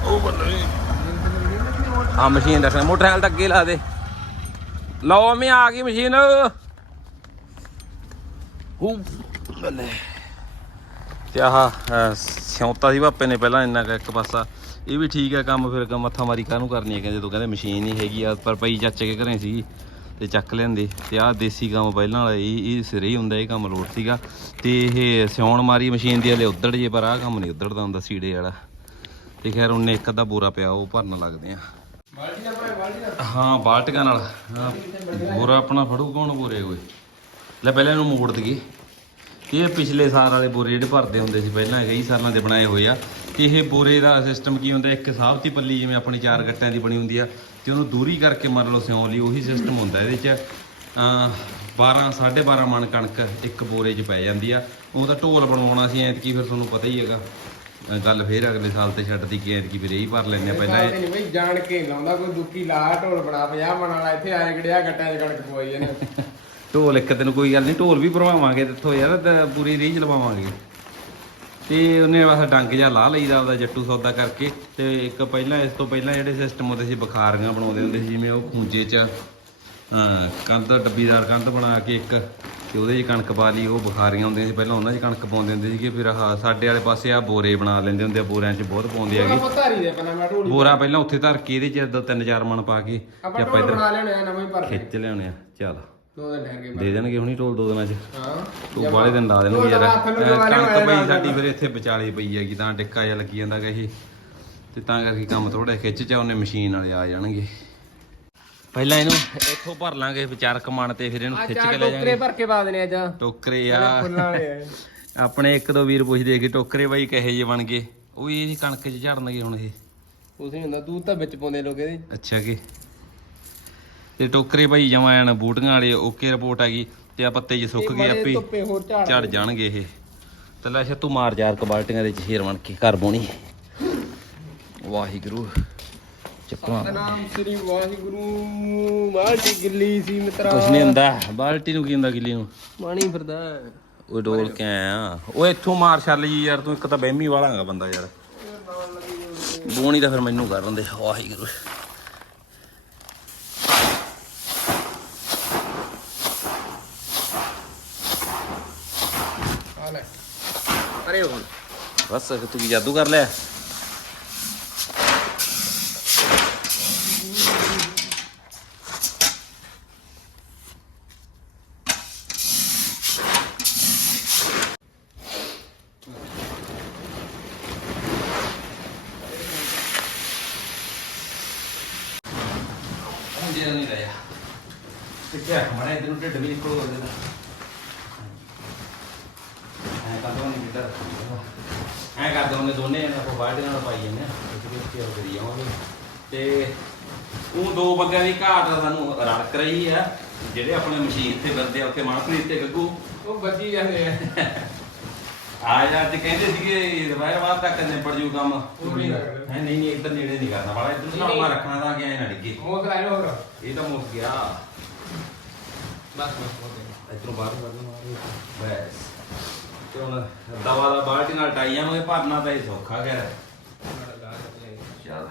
ਉਹ ਬੱਲੇ। ਆ ਮਸ਼ੀਨ ਰੱਖ ਮੋਟਰਸਾਈਕਲ ਤਾਂ ਅੱਗੇ ਲਾ ਦੇ। ਲਓ ਮੈਂ ਆ ਗਈ ਮਸ਼ੀਨ। ਹੂ। ਬੱਲੇ। ਤੇ ਆਹ ਅਹ, ਸਿਉਂਤਾ ਸੀ ਪਾਪੇ ਨੇ ਪਹਿਲਾਂ ਇੰਨਾ ਕੁ ਇੱਕ ਪਾਸਾ। ਇਹ ਵੀ ਠੀਕ ਹੈ ਕੰਮ ਫਿਰ ਕ- ਮੱਥਾ ਮਾਰੀ ਕਾਹਨੂੰ ਕਰਨੀ ਹੈ? ਕਹਿੰਦੇ ਤੂੰ ਕਹਿੰਦੇ ਮਸ਼ੀਨ ਨਹੀਂ ਹੈਗੀ ਆ ਪਰ ਪਈ ਚਾਚੇ ਕੇ ਘਰੇ ਸੀ ਤੇ ਚੱਕ ਲੈਂਦੇ। ਤੇ ਆਹ ਦੇਸੀ ਕੰਮ ਪਹਿਲਾਂ ਵਾਲਾ ਇਹ ਇਹ ਸਿਰੇ ਹੀ ਹੁੰਦਾ ਇਹ ਕੰਮ ਲੋੜ ਸੀਗਾ। ਤੇ ਇਹ ਸਿਉਣ ਮਾਰੀ ਮਸ਼ੀਨ ਦੀ ਹਲੇ ਉੱਧੜ ਜੇ ਪਰ ਆਹ ਕੰਮ ਨਹੀਂ ਉੱਧੜਦਾ ਹੁੰਦਾ ਸੀੜੇ ਵਾਲਾ। ਤੇ ਖੈਰ ਉਹਨੇ ਇੱਕ ਅੱਧਾ ਬੋਰਾ ਪਿਆ ਉਹ ਭਰਨ ਲੱਗਦੇ ਆ। ਹਾਂ, ਬਾਲਟੀਆਂ ਨਾਲ। ਹਾਂ, ਬੋਰਾ ਆਪਣਾ ਫੜੂ, ਕੌਣ ਬੋਰੇ ਕੋਈ? ਲੈ, ਪਹਿਲਾਂ ਇਹਨੂੰ ਮੋੜ ਦਈਏ। ਤੇ ਇਹ ਪਿਛਲੇ ਸਾਲ ਵਾਲੇ ਬੋਰੇ ਜਿਹੜੇ ਭਰਦੇ ਹੁੰਦੇ ਸੀ, ਪਹਿਲਾਂ ਕਈ ਸਾਲਾਂ ਦੇ ਬਣਾਏ ਹੋਏ ਆ। ਤੇ ਇਹ ਬੋਰੇ ਦਾ ਸਿਸਟਮ ਕੀ ਹੁੰਦਾ? ਇੱਕ ਸਾਹਬਤੀ ਪੱਲੀ, ਜਿਵੇਂ ਆਪਣੀ ਚਾਰ ਗੱਟਿਆਂ ਦੀ ਬਣੀ ਹੁੰਦੀ ਆ, ਤੇ ਉਹਨੂੰ ਦੂਰੀ ਕਰਕੇ ਮੰਨ ਲਓ ਸਿਉਂ ਲਈ ਉਹੀ ਸਿਸਟਮ ਹੁੰਦਾ ਇਹਦੇ 'ਚ। ਅਮ 12 12.5 ਮਣ ਕਣਕ ਇੱਕ ਬੋਰੇ 'ਚ ਪੈ ਜਾਂਦੀ ਆ। ਉਹ ਤਾਂ ਢੋਲ ਬਣਵਾਉਣਾ ਸੀ, ਐਤਕੀ ਫਿਰ ਤੁਹਾਨੂੰ ਪਤਾ ਹੀ ਹੈਗਾ। ਗੱਲ ਫੇਰ ਅਗਲੇ ਸਾਲ ਤੇ ਛੱਡਦੀ ਕਿ ਐਤਕੀ ਫਿਰ ਇਹੀ ਭਰ ਆ ਪਹਿਲਾਂ ਇਹ ਨਹੀਂ ਬਈ ਜਾਣ ਕੇ ਲਾਉਂਦਾ ਕੋਈ ਦੁੱਕੀ ਲਾ ਢੋਲ ਬਣਾ 50 ਮਣ ਵਾਲਾ ਇੱਥੇ ਆਏ ਗੜਿਆ ਗੱਟਾਂ 'ਚ ਕਣਕ ਪਵਾਈ ਇਹਨੇ ਢੋਲ ਇੱਕ ਦਿਨ ਕੋਈ ਗੱਲ ਨਹੀਂ ਢੋਲ ਵੀ ਭਰਵਾਵਾਂਗੇ tetਥੋਂ ਯਾਰ ਤੇ ਪੂਰੀ ਰੀਝ ਲਵਾਵਾਂਗੇ। ਤੇ ਉਹਨੇ ਬਸ ਡੰਗ ਜਿਹਾ ਲਾ ਲਈਦਾ ਉਹਦਾ ਜੱਟੂ ਸੌਦਾ ਕਰਕੇ ਤੇ ਇੱਕ ਪਹਿਲਾਂ ਇਸ ਤੋਂ ਪਹਿਲਾਂ ਜਿਹੜੇ ਸਿਸਟਮ ਹੁੰਦੇ ਸੀ ਬੁਖਾਰੀਆਂ ਬਣਾਉਂਦੇ ਹੁੰਦੇ ਸੀ ਜਿਵੇਂ ਉਹ ਖੂੰਜੇ 'ਚ ਹਾਂ ਕੰਧ ਡੱਬੀਦਾਰ ਕੰਧ ਬਣਾ ਕੇ ਇੱਕ ਤੇ ਉਹਦੇ 'ਚ ਕਣਕ ਪਾ ਲਈ ਉਹ ਬੁਖਾਰੀਆਂ ਹੁੰਦੀਆਂ ਸੀ ਪਹਿਲਾਂ ਉਹਨਾਂ 'ਚ ਕਣਕ ਪਾਉਂਦੇ ਹੁੰਦੇ ਸੀਗੇ ਫਿਰ ਆਹ ਸਾਡੇ ਵਾਲੇ ਪਾਸੇ ਆ ਬੋਰੇ ਬਣਾ ਲੈਂਦੇ ਹੁੰਦੇ ਆ ਬੋਰਿਆਂ 'ਚ ਬਹੁਤ ਪਾਉਂਦੇ ਹੈਗੇ। ਪਤਾਰੀ ਦੇ ਪਹਿਲਾਂ ਮੈਂ ਢੋਲ ਬੋਰਾ ਪਹਿਲਾਂ ਉੱਥੇ ਧਰ ਕੇ ਇਹਦੇ 'ਚ ਦੋ ਤਿੰਨ ਚਾਰ ਮਣ ਪਾ ਕੇ ਤੇ ਆਪਾਂ ਇੱਧਰ ਬਣਾ ਲੈਣੇ ਆ ਨਵੇਂ ਭਰ ਕੇ। ਖਿੱਚ ਲਿਆਉਣੇ ਆ ਚੱਲ। ਦੋ ਦਿਨ ਠਹਿਰ ਕੇ ਦੇ ਦੇਣਗੇ ਹੁਣੀ ਢੋਲ ਦੋ ਦਿਨਾਂ 'ਚ? ਹਾਂ। ਤੂੰ ਬਾਲੇ ਦਿਨ ਲਾ ਦੇਣਗੇ ਯਾਰ। ਕਣਕ ਪਈ ਸਾਡੀ ਫਿਰ ਇੱਥੇ ਵਿਚਾਲੇ ਪਈ ਹੈਗੀ ਤਾਂ ਡਿੱਕਾ ਜਿਹਾ ਲੱਗੀ ਜਾਂਦਾ ਗਾ ਇਹ। ਤੇ ਤਾਂ ਕਰਕੇ ਕੰਮ ਥੋੜਾ ਖਿੱਚ ਚ ਉਹਨੇ ਮਸ਼ੀਨ ਵਾਲੇ ਆ ਜਾਣਗੇ। ਪਹਿਲਾਂ ਇਹਨੂੰ ਇੱਥੋਂ ਭਰ ਲਾਂਗੇ ਵਿਚਾਰ ਕਮਾਣ ਤੇ ਫਿਰ ਇਹਨੂੰ ਖਿੱਚ ਕੇ ਲੈ ਟੋਕਰੇ ਜਾਾਂਗੇ। ਭਰ ਕੇ ਪਾ ਦੇਣੇ ਅੱਜ ਟੋਕਰੇ ਆ। ਆਪਣੇ ਇੱਕ ਦੋ ਵੀਰ ਪੁੱਛਦੇ ਕਿ ਟੋਕਰੇ ਬਾਈ ਕਹੇ ਜੇ ਬਣ ਗਏ? ਉਹ ਵੀ ਇਹ ਕਣਕ 'ਚ ਝੜਨਗੇ ਹੁਣ ਇਹ। ਕੁਛ ਨਹੀਂ ਹੁੰਦਾ ਤੂੰ ਤਾਂ ਵਿੱਚ ਪਾਉਂਦੇ ਲੋਕ ਇਹਦੇ। ਅੱਛਾ ਕਿ? ਤੇ ਟੋਕਰੇ ਬਾਈ ਜਮਾ ਐਨ ਬੂਟੀਆਂ ਵਾਲੇ ਓਕੇ ਰਿਪੋਰਟ ਆ ਗਈ ਤੇ ਆ ਪੱਤੇ ਜੇ ਸੁੱਕ ਗਏ ਆਪੇ ਝਾੜ ਜਾਣਗੇ ਇਹ। ਤੇ ਲੈ ਤੂੰ ਮਾਰ ਚਾਰ ਕਬਾਲਟੀਆਂ ਦੇ ਚ ਸ਼ੇਰ ਬਣ ਕੇ ਘਰ ਬੋਣੀ। ਵਾਹਿਗੁਰੂ। ਚੱਕਵਾ ਨਾਮ ਸ੍ਰੀ ਵਾਹਿਗੁਰੂ ਮਾਲਟੀ ਗਿੱਲੀ ਸੀ ਮਿੱਤਰਾ। ਕੁਛ ਨਹੀਂ ਹੁੰਦਾ ਬਾਲਟੀ ਨੂੰ ਕੀ ਹੁੰਦਾ ਗਿੱਲੀ ਨੂੰ? ਪਾਣੀ ਫਿਰਦਾ। ਉਹ ਡੋਲ ਕੇ ਆਇਆ। ਉਹ ਇੱਥੋਂ ਮਾਰ ਛੱਲ ਜੀ ਯਾਰ ਤੂੰ ਇੱਕ ਤਾਂ ਬਹਿਮੀ ਵਾਲਾ ਹੈਗਾ ਬੰਦਾ ਯਾਰ। ਬੋਣੀ ਤਾਂ ਫਿਰ ਮੈਨੂੰ ਕਰ ਦਿੰਦੇ ਵਾਹਿਗੁਰੂ। ਅਰੇ ਹੁਣ। ਬਸ ਤੂੰ ਜਾਦੂ ਕਰ ਲਿਆ ਹੁਣ ਜੇ ਨਹੀਂ ਰਿਹਾ ਤੇ ਕਿਆ ਹਮਾਰਾ ਇਧਰ ਨੂੰ ਢਿੱਡ ਵੀ ਨਿਕਲ ਹੋ ਜਾਂਦਾ ਐ ਕਦੋਂ ਨਹੀਂ ਕਿੱਧਰ ਐ ਕਰਦੇ ਉਹਨੇ ਦੋਨੇ ਇਹਨਾਂ ਕੋ ਬਾਲਟੀ ਨਾਲ ਪਾਈ ਜਾਂਦੇ ਆ ਇੱਕ ਵੀ ਕੇਅਰ ਕਰੀ ਜਾਵਾਂਗੇ ਤੇ ਉਹ ਦੋ ਬੱਗਿਆਂ ਦੀ ਘਾਟ ਦਾ ਸਾਨੂੰ ਰੜਕ ਰਹੀ ਆ ਜਿਹੜੇ ਆਪਣੇ ਮਸ਼ੀਨ ਤੇ ਬੰਦੇ ਆ ਉੱਥੇ ਮਨਪ੍ਰੀਤ ਤੇ ਗੱਗੂ ਉਹ ਬੱਜੀ ਜਾਂਦੇ ਆ ਆ ਜਾ ਅੱਜ ਕਹਿੰਦੇ ਸੀਗੇ ਰਵਾਇਰ ਬਾਅਦ ਤੱਕ ਨਿਬੜ ਜੂ ਕੰਮ। ਨਹੀਂ। ਹੈ ਨਹੀਂ ਨਹੀਂ ਇੱਧਰ ਨੇੜੇ ਨਹੀਂ ਕਰਨਾ। ਵਾਲਾ ਇੱਧਰ ਨਾਲ ਮਾ ਰੱਖਣਾ ਤਾਂ ਕਿ ਐ ਨਾ ਡਿੱਗੇ। ਮੋਸ ਲੈ ਲੋ ਹੋਰ। ਇਹ ਤਾਂ ਮੁੱਕ ਗਿਆ। ਬਸ ਬਸ ਹੋ ਗਿਆ ਇਧਰੋਂ ਬਾਹਰ ਕੱਢਣਾ ਬਸ। ਤੇ ਹੁਣ ਦਵਾ ਦਾ ਬਾਲਟੀ ਨਾਲ ਟਾਈਆਂ ਨੂੰ ਇਹ ਭਰਨਾ ਤਾਂ ਇਹ ਸੌਖਾ ਗਿਆ ਚੱਲ।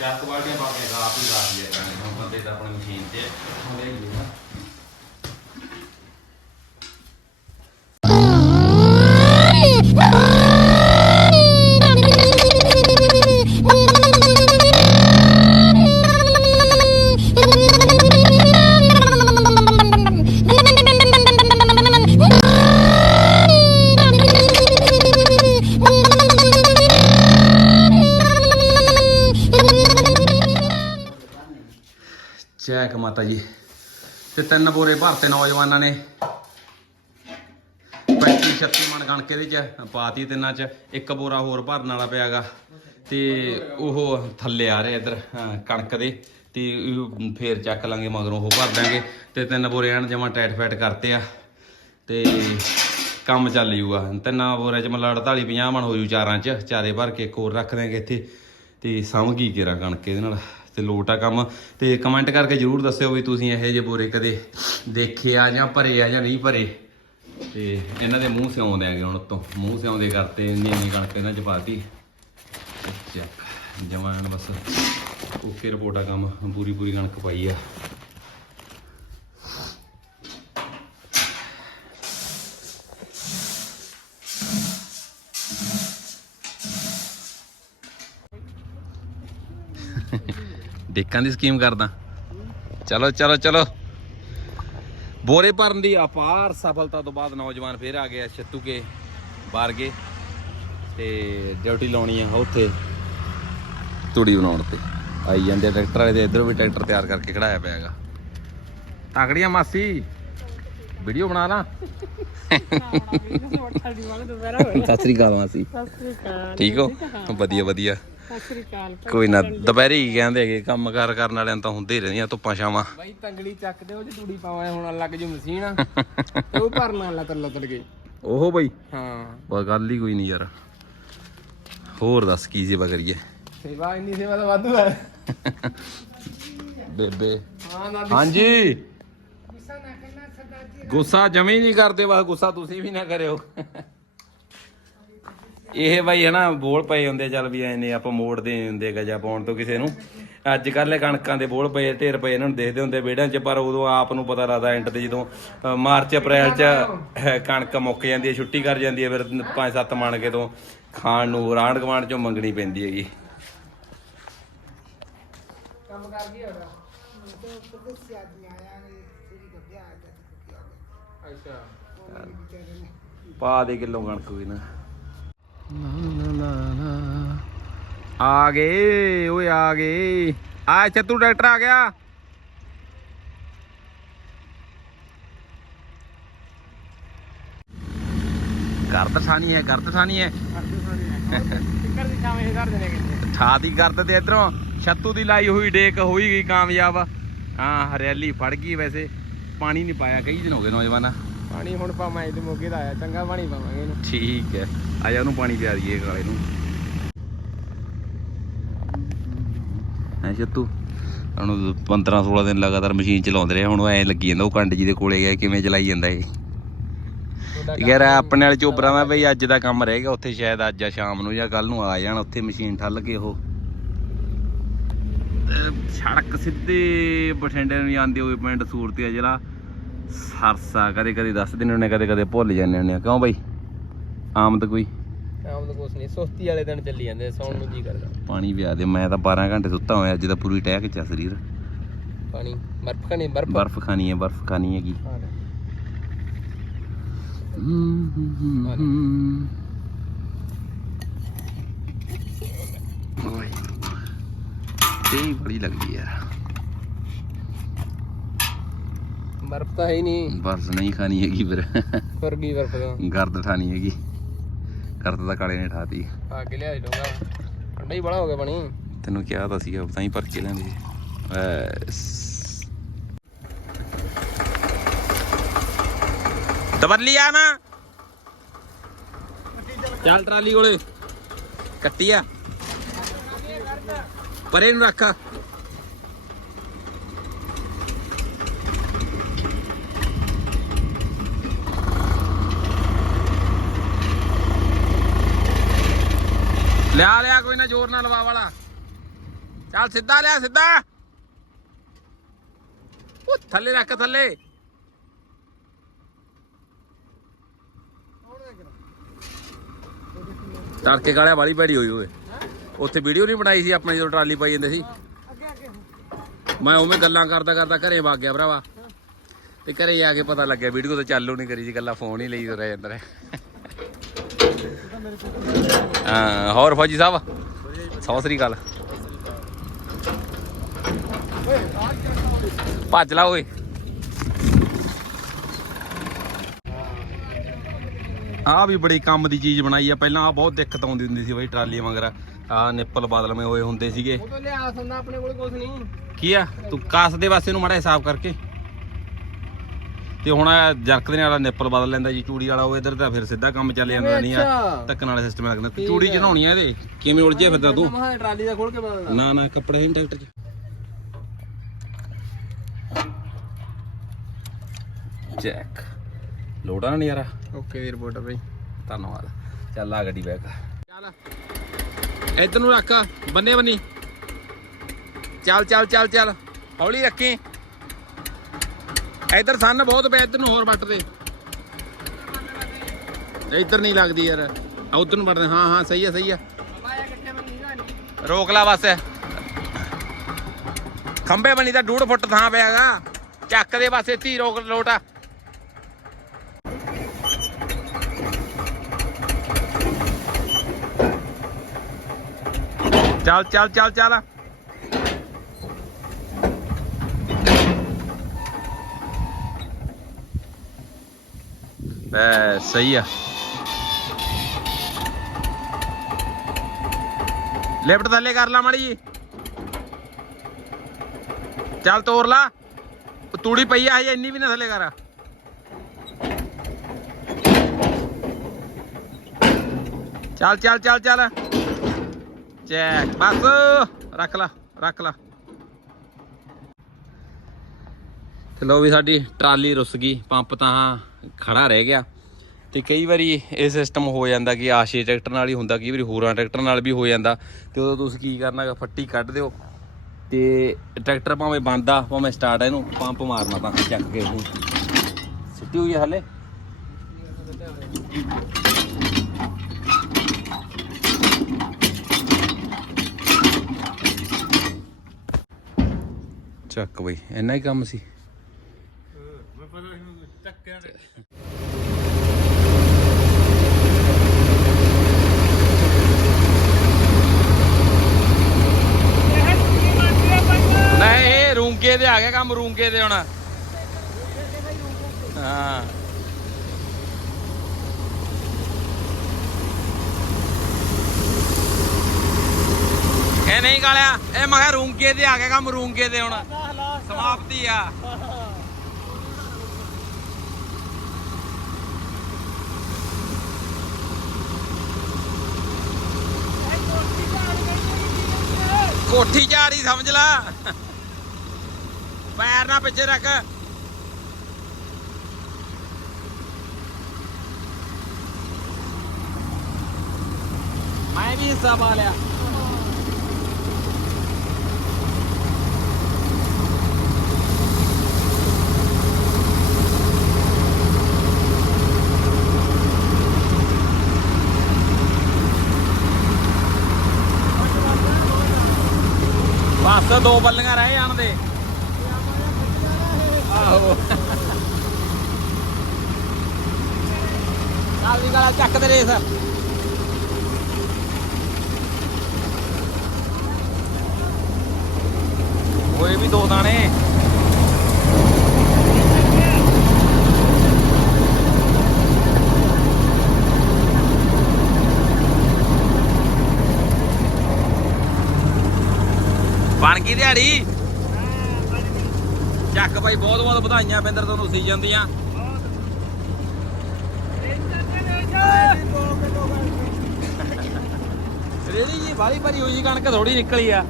ਚੱਕ ਬਾਲਟੀਆਂ ਪਾ ਕੇ ਆਪ ਹੀ ਲਾ ਦਿਆ ਕਰਾਂਗੇ ਹੁਣ ਬੰਦੇ ਤਾਂ ਆਪਣੀ ਮਸ਼ੀਨ ਤੇ ਹੁੰਦੇ ਹੀ ਨਾ ਜੈ ਚੈਕ ਮਾਤਾ ਜੀ। ਤੇ ਤਿੰਨ ਬੋਰੇ ਭਰਤੇ ਨੌਜਵਾਨਾਂ ਨੇ। 35 36 ਮਣ ਕਣਕ ਇਹਦੇ ਚ ਪਾਤੀ ਤਿੰਨਾਂ ਚ। ਇੱਕ ਬੋਰਾ ਹੋਰ ਭਰਨ ਵਾਲਾ ਪਿਆਗਾ। ਤੇ ਉਹ ਥੱਲੇ ਆ ਰਿਹਾ ਇਧਰ ਕਣਕ ਦੇ। ਤੇ ਉਹ ਫੇਰ ਚੱਕ ਲਾਂਗੇ ਮਗਰੋਂ ਉਹ ਭਰ ਦਾਂਗੇ ਤੇ ਤਿੰਨ ਬੋਰੇ ਐਨ ਜਮਾ ਟਾਈਟ ਫੈਟ ਕਰਤੇ ਆ। ਤੇ ਕੰਮ ਚੱਲ ਜੂਗਾ। ਤਿੰਨਾਂ ਬੋਰਿਆਂ ਚ ਮਤਲਬ 48 50 ਮਣ ਹੋ ਜੂ ਚਾਰਾਂ ਚ। ਚਾਰੇ ਭਰ ਕੇ ਇੱਕ ਹੋਰ ਰੱਖ ਦਿਆਂਗੇ ਇੱਥੇ। ਤੇ ਸਮਝ ਗਈ ਕਿਰਾ ਕਣਕ ਇਹਦੇ ਨਾਲ। ਤੇ ਲੋਟ ਆ ਕੰਮ। ਤੇ ਕਮੈਂਟ ਕਰਕੇ ਜਰੂਰ ਦੱਸਿਓ ਵੀ ਤੁਸੀਂ ਇਹੋ ਜਿਹੇ ਬੋਰੇ ਕਦੇ ਦੇਖੇ ਆ ਜਾਂ ਭਰੇ ਆ ਜਾਂ ਨਹੀਂ ਭਰੇ। ਤੇ ਇਹਨਾਂ ਦੇ ਮੂੰਹ ਸਿਉਂਦੇ ਦਿਆਂਗੇ ਹੁਣ ਉੱਤੋਂ। ਮੂੰਹ ਸਿਉਂਦੇ ਕਰਤੇ ਇੰਨੀ ਇੰਨੀ ਕਣਕ ਇਹਨਾਂ ਚ ਪਾਤੀ। ਚੱਕ ਜਮਾਨ ਬਸ। ਓਕੇ ਰਿਪੋਰਟਾ ਕੰਮ। ਪੂਰੀ ਪੂਰੀ ਕਣਕ ਪਾਈ ਆ। ਡੇਕਾਂ ਦੀ ਸਕੀਮ ਕਰਦਾ। ਚਲੋ ਚਲੋ ਚਲੋ। ਬੋਰੇ ਭਰਨ ਦੀ ਅਪਾਰ ਸਫਲਤਾ ਤੋਂ ਬਾਅਦ ਨੌਜਵਾਨ ਫੇਰ ਆ ਗਿਆ ਛੱਤੂ ਕੇ ਬਾਰਗੇ ਤੇ ਡਿਊਟੀ ਲਾਉਣੀ ਆ ਉੱਥੇ ਤੂੜੀ ਬਣਾਉਣ ਤੇ। ਆਈ ਜਾਂਦੇ ਟਰੈਕਟਰ ਵਾਲੇ ਤੇ ਇਧਰੋਂ ਵੀ ਟਰੈਕਟਰ ਤਿਆਰ ਕਰਕੇ ਖੜਾਇਆ ਪਿਆ ਹੈਗਾ। ਤਾਕੜੀਆਂ ਮਾਸੀ ਵੀਡੀਓ ਬਣਾ ਲਾ। ਸਤਿ ਸ੍ਰੀ ਅਕਾਲ ਮਾਸੀ। ਠੀਕ ਹੋ। ਵਧੀਆ ਵਧੀਆ। ਕੋਈ ਨਾ ਦੁਪਹਿਰੇ ਹੀ ਕਹਿੰਦੇ ਹੈਗੇ ਕੰਮ ਕਾਰ ਕਰਨ ਵਾਲਿਆਂ ਨੂੰ ਤਾਂ ਹੁੰਦੇ ਹੀ ਰਹਿੰਦੀਆਂ ਧੁੱਪਾਂ ਛਾਵਾਂ। ਬਾਈ ਤੰਗੜੀ ਚੱਕਦੇ ਉਹ ਤੂੜੀ ਪਾਵਾਂ ਹੁਣ ਲੱਗ ਜੂ ਮਸ਼ੀਨ। ਉਹ ਭਰਨਾ ਲੱਤਰ ਲੱਤਰ ਕੇ। ਓਹੋ ਬਈ। ਹਾਂ। ਬਸ ਗੱਲ ਹੀ ਕੋਈ ਨਹੀਂ ਯਾਰ। ਹੋਰ ਦੱਸ ਕੀ ਸੇਵਾ ਕਰੀਏ? ਸੇਵਾ ਇੰਨੀ ਸੇਵਾ ਤਾਂ ਵਾਧੂ ਹੈ। ਬੇਬੇ। ਹਾਂ ਨਾ ਹਾਂਜੀ। ਗੁੱਸਾ ਜਮੀ ਨਹੀਂ ਕਰਦੇ ਵਾ ਗੁੱਸਾ ਤੁਸੀਂ ਵੀ ਨਾ ਕਰਿਓ। ਇਹ ਬਾਈ ਹੈ ਨਾ ਬੋਲ ਪਏ ਹੁੰਦੇ ਚੱਲ ਵੀ ਐਨੇ ਆਪਾਂ ਮੋੜਦੇ ਨੀ ਹੁੰਦੇ ਗਜਾ ਪਾਉਣ ਤੋਂ ਕਿਸੇ ਨੂੰ। ਅੱਜ ਕੱਲ੍ਹ ਕਣਕਾਂ ਦੇ ਬੋਲ ਪਏ ਢੇਰ ਪਏ ਇਹਨਾਂ ਨੂੰ ਦੇਖਦੇ ਹੁੰਦੇ ਵਿਹੜਿਆਂ 'ਚ ਪਰ ਉਦੋਂ ਆਪ ਨੂੰ ਪਤਾ ਲੱਗਦਾ ਐਂਡ ਤੇ ਜਦੋਂ ਅ, ਮਾਰਚ ਅਪ੍ਰੈਲ 'ਚ ਕਣਕ ਮੁੱਕ ਜਾਂਦੀ ਹੈ ਛੁੱਟੀ ਕਰ ਜਾਂਦੀ ਹੈ ਫਿਰ ਪੰਜ ਸੱਤ ਮਣ ਕੇ ਤੋਂ ਖਾਣ ਨੂੰ ਰਾਂਡ ਗਵਾਂਡ 'ਚੋਂ ਮੰਗਣੀ ਪੈਂਦੀ ਹੈਗੀ। ਅੱਛਾ। ਪਾ ਦੇ ਕਿਲੋ ਕਣਕ ਕੋਈ ਨਾ। ਆ ਗਏ ਓਏ ਆ ਗਏ ਆ ਚੱਤੂ ਡਾਕਟਰ ਆ ਗਿਆ। ਗਰਦ ਠਾਣੀ ਹੈ ਗਰਦ ਠਾਣੀ ਹੈ। ਠਾ ਦੀ ਗਰਦ ਤੇ ਇਧਰੋਂ ਛੱਤੂ ਦੀ ਲਾਈ ਹੋਈ ਡੇਕ ਹੋਈ ਗਈ ਕਾਮਯਾਬ। ਹਾਂ ਹਰਿਆਲੀ ਫੜ ਗਈ ਵੈਸੇ। ਪਾਣੀ ਨਹੀਂ ਪਾਇਆ ਕਈ ਦਿਨ ਹੋ ਗਏ ਨੌਜਵਾਨਾ। ਪਾਣੀ ਹੁਣ ਪਾਵਾਂ ਇਹਦੇ ਮੋਗੇ ਦਾ ਆਇਆ ਚੰਗਾ ਪਾਣੀ ਪਾਵਾਂਗੇ ਇਹਨੂੰ। ਠੀਕ ਹੈ। ਆ ਜਾ ਉਹਨੂੰ ਪਾਣੀ ਪਿਆ ਦਈਏ ਕਾਲੇ ਨੂੰ। ਐ ਛੱਤੂ? ਹੁਣ 15 16 ਦਿਨ ਲਗਾਤਾਰ ਮਸ਼ੀਨ ਚਲਾਉਂਦੇ ਰਹੇ ਹੁਣ ਐ ਲੱਗੀ ਜਾਂਦਾ ਉਹ ਕੰਡ ਜੀ ਦੇ ਕੋਲੇ ਗਿਆ ਕਿਵੇਂ ਚਲਾਈ ਜਾਂਦਾ ਇਹ। ਯਾਰ ਆਪਣੇ ਵਾਲੇ ਚੋਬਰਾਂ ਦਾ ਬਈ ਅੱਜ ਦਾ ਕੰਮ ਰਹੇਗਾ ਉੱਥੇ ਸ਼ਾਇਦ ਅੱਜ ਆ ਸ਼ਾਮ ਨੂੰ ਜਾਂ ਕੱਲ ਨੂੰ ਆ ਜਾਣ ਉੱਥੇ ਮਸ਼ੀਨ ਠੱਲ ਕੇ ਉਹ। ਸੜਕ ਸਿੱਧੇ ਬਠਿੰਡੇ ਨੂੰ ਜਾਂਦੀ ਹੋਈ ਪਿੰਡ ਸੂਰਤੀ ਆ ਜਿਹੜਾ ਸਰਸਾ ਕਦੇ ਕਦੇ ਦੱਸ ਦਿੰਦੇ ਹੁੰਦੇ ਕਦੇ ਕਦੇ ਭੁੱਲ ਜਾਂਦੇ ਹੁੰਦੇ ਕਿਉਂ ਬਈ? ਆਮਦ ਕੋਈ। ਆਮ ਤਾਂ ਕੁਛ ਨਹੀਂ ਸੁਸਤੀ ਵਾਲੇ ਦਿਨ ਚੱਲੀ ਜਾਂਦੇ ਸੌਣ ਨੂੰ ਜੀ ਕਰਦਾ। ਪਾਣੀ ਪਿਆ ਦੇ ਮੈਂ ਤਾਂ 12 ਘੰਟੇ ਸੁੱਤਾ ਹੋਇਆ ਅੱਜ ਤਾਂ ਪੂਰੀ ਟਹਿਕ ਚ ਆ ਸਰੀਰ ਪਾਣੀ ਬਰਫ ਖਾਣੀ ਬਰਫ? ਬਰਫ਼ ਖਾਣੀ ਹੈ ਬਰਫ਼ ਖਾਣੀ ਹੈਗੀ। ਤੇ ਬੜੀ ਲੱਗਦੀ ਯਾਰ ਬਰਫ ਤਾਂ ਹੈ ਹੀ ਨਹੀਂ। ਬਰਫ਼ ਨਹੀਂ ਖਾਣੀ ਹੈਗੀ ਫਿਰ। ਪਰ ਕੀ ਬਰਫ ਦਾ? ਗਰਦ ਠਾਣੀ ਹੈਗੀ। ਗਰਦ ਤਾਂ ਕਾਲੇ ਨੇ ਠਾਤੀ। ਆ ਕੇ ਲਿਆ ਦੂੰਗਾ ਠੰਡਾ ਹੀ ਬੜਾ ਹੋ ਗਿਆ ਪਾਣੀ। ਤੈਨੂੰ ਕਿਹਾ ਤਾਂ ਸੀਗਾ ਤਾਂ ਹੀ ਭਰ ਕੇ ਲੈਂਦੇ ਬਸ। ਦਬਰਲੀ ਆ ਨਾ। ਚੱਲ ਟਰਾਲੀ ਕੋਲੇ। ਕੱਟੀ ਆ। ਪਰੇ ਨੂੰ ਰੱਖ ਲਿਆ ਲਿਆ ਕੋਈ ਨਾ ਜ਼ੋਰ ਨਾਲ ਲਵਾ ਵਾਲਾ। ਚੱਲ ਸਿੱਧਾ ਲਿਆ, ਸਿੱਧਾ। ਉਹ ਥੱਲੇ ਰੱਖ, ਥੱਲੇ। ਤੜਕੇ ਕਾਲਿਆ ਵਾਲੀ ਭੈੜੀ ਹੋਈ ਓਏ। ਉੱਥੇ ਵੀਡੀਓ ਨਹੀਂ ਬਣਾਈ ਸੀ ਆਪਣੇ, ਜਦੋਂ ਟਰਾਲੀ ਪਾਈ ਜਾਂਦੇ ਸੀ। ਮੈਂ ਉਵੇਂ ਗੱਲਾਂ ਕਰਦਾ ਕਰਦਾ ਘਰੇ ਵਗ ਗਿਆ ਭਰਾਵਾ। ਤੇ ਘਰੇ ਜਾ ਕੇ ਪਤਾ ਲੱਗਿਆ ਵੀਡੀਓ ਤਾਂ ਚਾਲੂ ਨਹੀਂ ਕਰੀ ਸੀ ਗੱਲਾਂ ਫੋਨ ਹੀ ਲਈ ਤੁਰਿਆ ਜਾਂਦਾ ਹਾਂ, ਹੋਰ ਫੌਜੀ ਸਾਹਿਬ? ਸਤਿ ਸ੍ਰੀ ਅਕਾਲ। ਭੱਜ ਲਾ ਓਏ। ਆ ਵੀ ਬੜੀ ਕੰਮ ਦੀ ਚੀਜ਼ ਬਣਾਈ ਆ। ਪਹਿਲਾਂ ਆ ਬਹੁਤ ਦਿੱਕਤ ਆਉਂਦੀ ਹੁੰਦੀ ਸੀ ਬਈ ਟਰਾਲੀ ਮਗਰ ਆ ਨਿੱਪਲ ਬਦਲਵੇਂ ਹੋਏ ਹੁੰਦੇ ਸੀਗੇ। ਉਹ ਤਾਂ ਲਿਆ ਸੰਦਾ ਆਪਣੇ ਕੋਲ ਕੁਛ ਨਹੀਂ। ਕੀ ਆ? ਤੂੰ ਕਾਸ ਦੇ ਵਾਸਤੇ ਨੂੰ ਮਾੜਾ ਹਿਸਾਬ ਕਰਕੇ। ਤੇ ਹੁਣ ਆਹ ਜਰਕ ਦੇ ਨਾਲ ਨਿੱਪਲ ਬਦਲ ਲੈਂਦਾ ਜੀ ਚੂੜੀ ਵਾਲਾ ਉਹ ਇਧਰ ਤਾਂ ਫਿਰ ਸਿੱਧਾ ਕੰਮ ਚੱਲ ਜਾਂਦਾ ਨਹੀਂ ਆ। ਧੱਕਣ ਵਾਲਾ ਸਿਸਟਮ ਲੱਗਦਾ। ਚੂੜੀ ਚੜਾਉਣੀ ਆ ਇਹਦੇ ਕਿਵੇਂ ਉਲਝਿਆ ਫਿਰਦਾ ਤੂੰ? ਮੈਂ ਟਰਾਲੀ ਦਾ ਖੋਲ ਕੇ ਬਦਲਦਾ। ਨਾ ਨਾ ਕੱਪੜੇ ਨਹੀਂ ਟਰੈਕਟਰ 'ਚ। ਚੈੱਕ ਲੋੜਾ ਨਾ ਨਜ਼ਾਰਾ ਓਕੇ ਦੀ ਰਿਪੋਰਟ ਬਈ। ਧੰਨਵਾਦ। ਚੱਲ ਆ ਗੱਡੀ ਬੈਕ ਚੱਲ। ਇੱਧਰ ਨੂੰ ਰੱਖ। ਬੰਨੇ ਬੰਨੀ। ਚੱਲ ਚੱਲ ਚੱਲ ਚੱਲ। ਹੌਲੀ ਰੱਖੀ। ਇੱਧਰ ਸੰਨ ਬਹੁਤ ਪਿਆ ਇੱਧਰ ਨੂੰ ਹੋਰ ਵੱਟ ਦੇ। ਇੱਧਰ ਨਹੀਂ ਲੱਗਦੀ ਯਾਰ। ਆ ਉਧਰ ਨੂੰ ਵੱਟਦੇ ਹਾਂ ਹਾਂ, ਸਹੀ ਆ ਸਹੀ ਆ। ਰੋਕ ਲਾ ਬਸ। ਖੰਬੇ ਬਣੀ ਦਾ 1.5 ਫੁੱਟ ਥਾਂ ਪਿਆਗਾ ਚੱਕ ਦੇ ਬਸ, ਇੱਥੇ ਰੋਕ ਲੋਟ ਆ। ਚੱਲ ਚੱਲ ਚੱਲ ਚੱਲ। ਸਹੀ ਆ। ਲਿਫਟ ਥੱਲੇ ਕਰ ਲਾ ਮਾੜੀ ਜੀ। ਚੱਲ ਤੋਰ ਲਾ। ਤੂੜੀ ਪਈ ਆ, ਹਜੇ ਇੰਨੀ ਵੀ ਨਾ ਥੱਲੇ ਕਰ। ਚੱਲ ਚੱਲ ਚੱਲ ਚੱਲ। ਚੈੱਕ, ਬਸ। ਰੱਖ ਲਾ ਰੱਖ ਲਾ। ਤੇ ਲੋ ਵੀ ਸਾਡੀ ਟਰਾਲੀ ਰੁੱਸ ਗਈ, ਪੰਪ ਤਾਂ ਖੜਾ ਰਹਿ ਗਿਆ। ਤੇ ਕਈ ਵਾਰੀ ਇਹ ਸਿਸਟਮ ਹੋ ਜਾਂਦਾ ਕਿ ਆਸ਼ੇ ਟਰੈਕਟਰ ਨਾਲ ਹੀ ਹੁੰਦਾ, ਕਈ ਵਾਰੀ ਹੋਰਾਂ ਟਰੈਕਟਰ ਨਾਲ ਵੀ ਹੋ ਜਾਂਦਾ। ਤੇ ਉਦੋਂ ਤੁਸੀਂ ਕੀ ਕਰਨਾ ਫੱਟੀ ਕੱਢ ਦਿਓ। ਤੇ ਟਰੈਕਟਰ ਭਾਵੇਂ ਬੰਦ ਆ, ਭਾਵੇਂ ਸਟਾਰਟ ਆ ਇਹਨੂੰ, ਪੰਪ ਮਾਰਨਾ ਤਾਂ ਚੱਕ ਕੇ ਇਹਨੂੰ। ਸਿੱਟੀ ਹੋਈ ਹੈ ਹਲੇ? ਚੱਕ ਬਈ, ਇੰਨਾ ਹੀ ਕੰਮ ਸੀ। ਨਹੀਂ, ਇਹ ਰੂੰਗੇ ਦੇ ਆ ਗਿਆ ਕੰਮ, ਰੂੰਗੇ ਦੇ ਹੁਣ। ਹਾਂ। ਇਹ ਨਹੀਂ ਗਾਲਿਆ, ਇਹ ਮੈਂ ਕਿਹਾ ਰੂੰਗੇ ਦੇ ਆ ਗਿਆ ਕੰਮ, ਰੂੰਗੇ ਦੇ ਹੁਣ। ਸਮਾਪਤੀ ਆ। ਕੋਠੀ ਝਾੜੀ ਸਮਝ ਲਾ। ਪੈਰ ਨਾ ਪਿੱਛੇ ਰੱਖ। ਮੈਂ ਵੀ ਹਿੱਸਾ ਪਾ ਲਿਆ। ਬਸ ਦੋ ਬੱਲੀਆਂ ਰਹਿ ਜਾਣ ਦੇ। ਆਹੋ। ਚੱਲ ਵੀ ਗਾਲਾ ਚੱਕ ਦੇ ਰੇਸ। ਹੋਏ ਵੀ ਦੋ ਦਾਣੇ। ਬਣ ਗਈ ਦਿਹਾੜੀ। ਚੱਕ ਭਾਈ ਬਹੁਤ ਬਹੁਤ ਵਧਾਈਆਂ ਬਿੰਦਰ ਤੁਹਾਨੂੰ ਸੀ ਜਾਂਦੀਆਂ ਰੇੜੀ ਜੀ ਬਾਲੀ ਭਰੀ ਹੋਈ ਕਣਕ ਥੋੜੀ ਨਿਕਲੀ ਆ।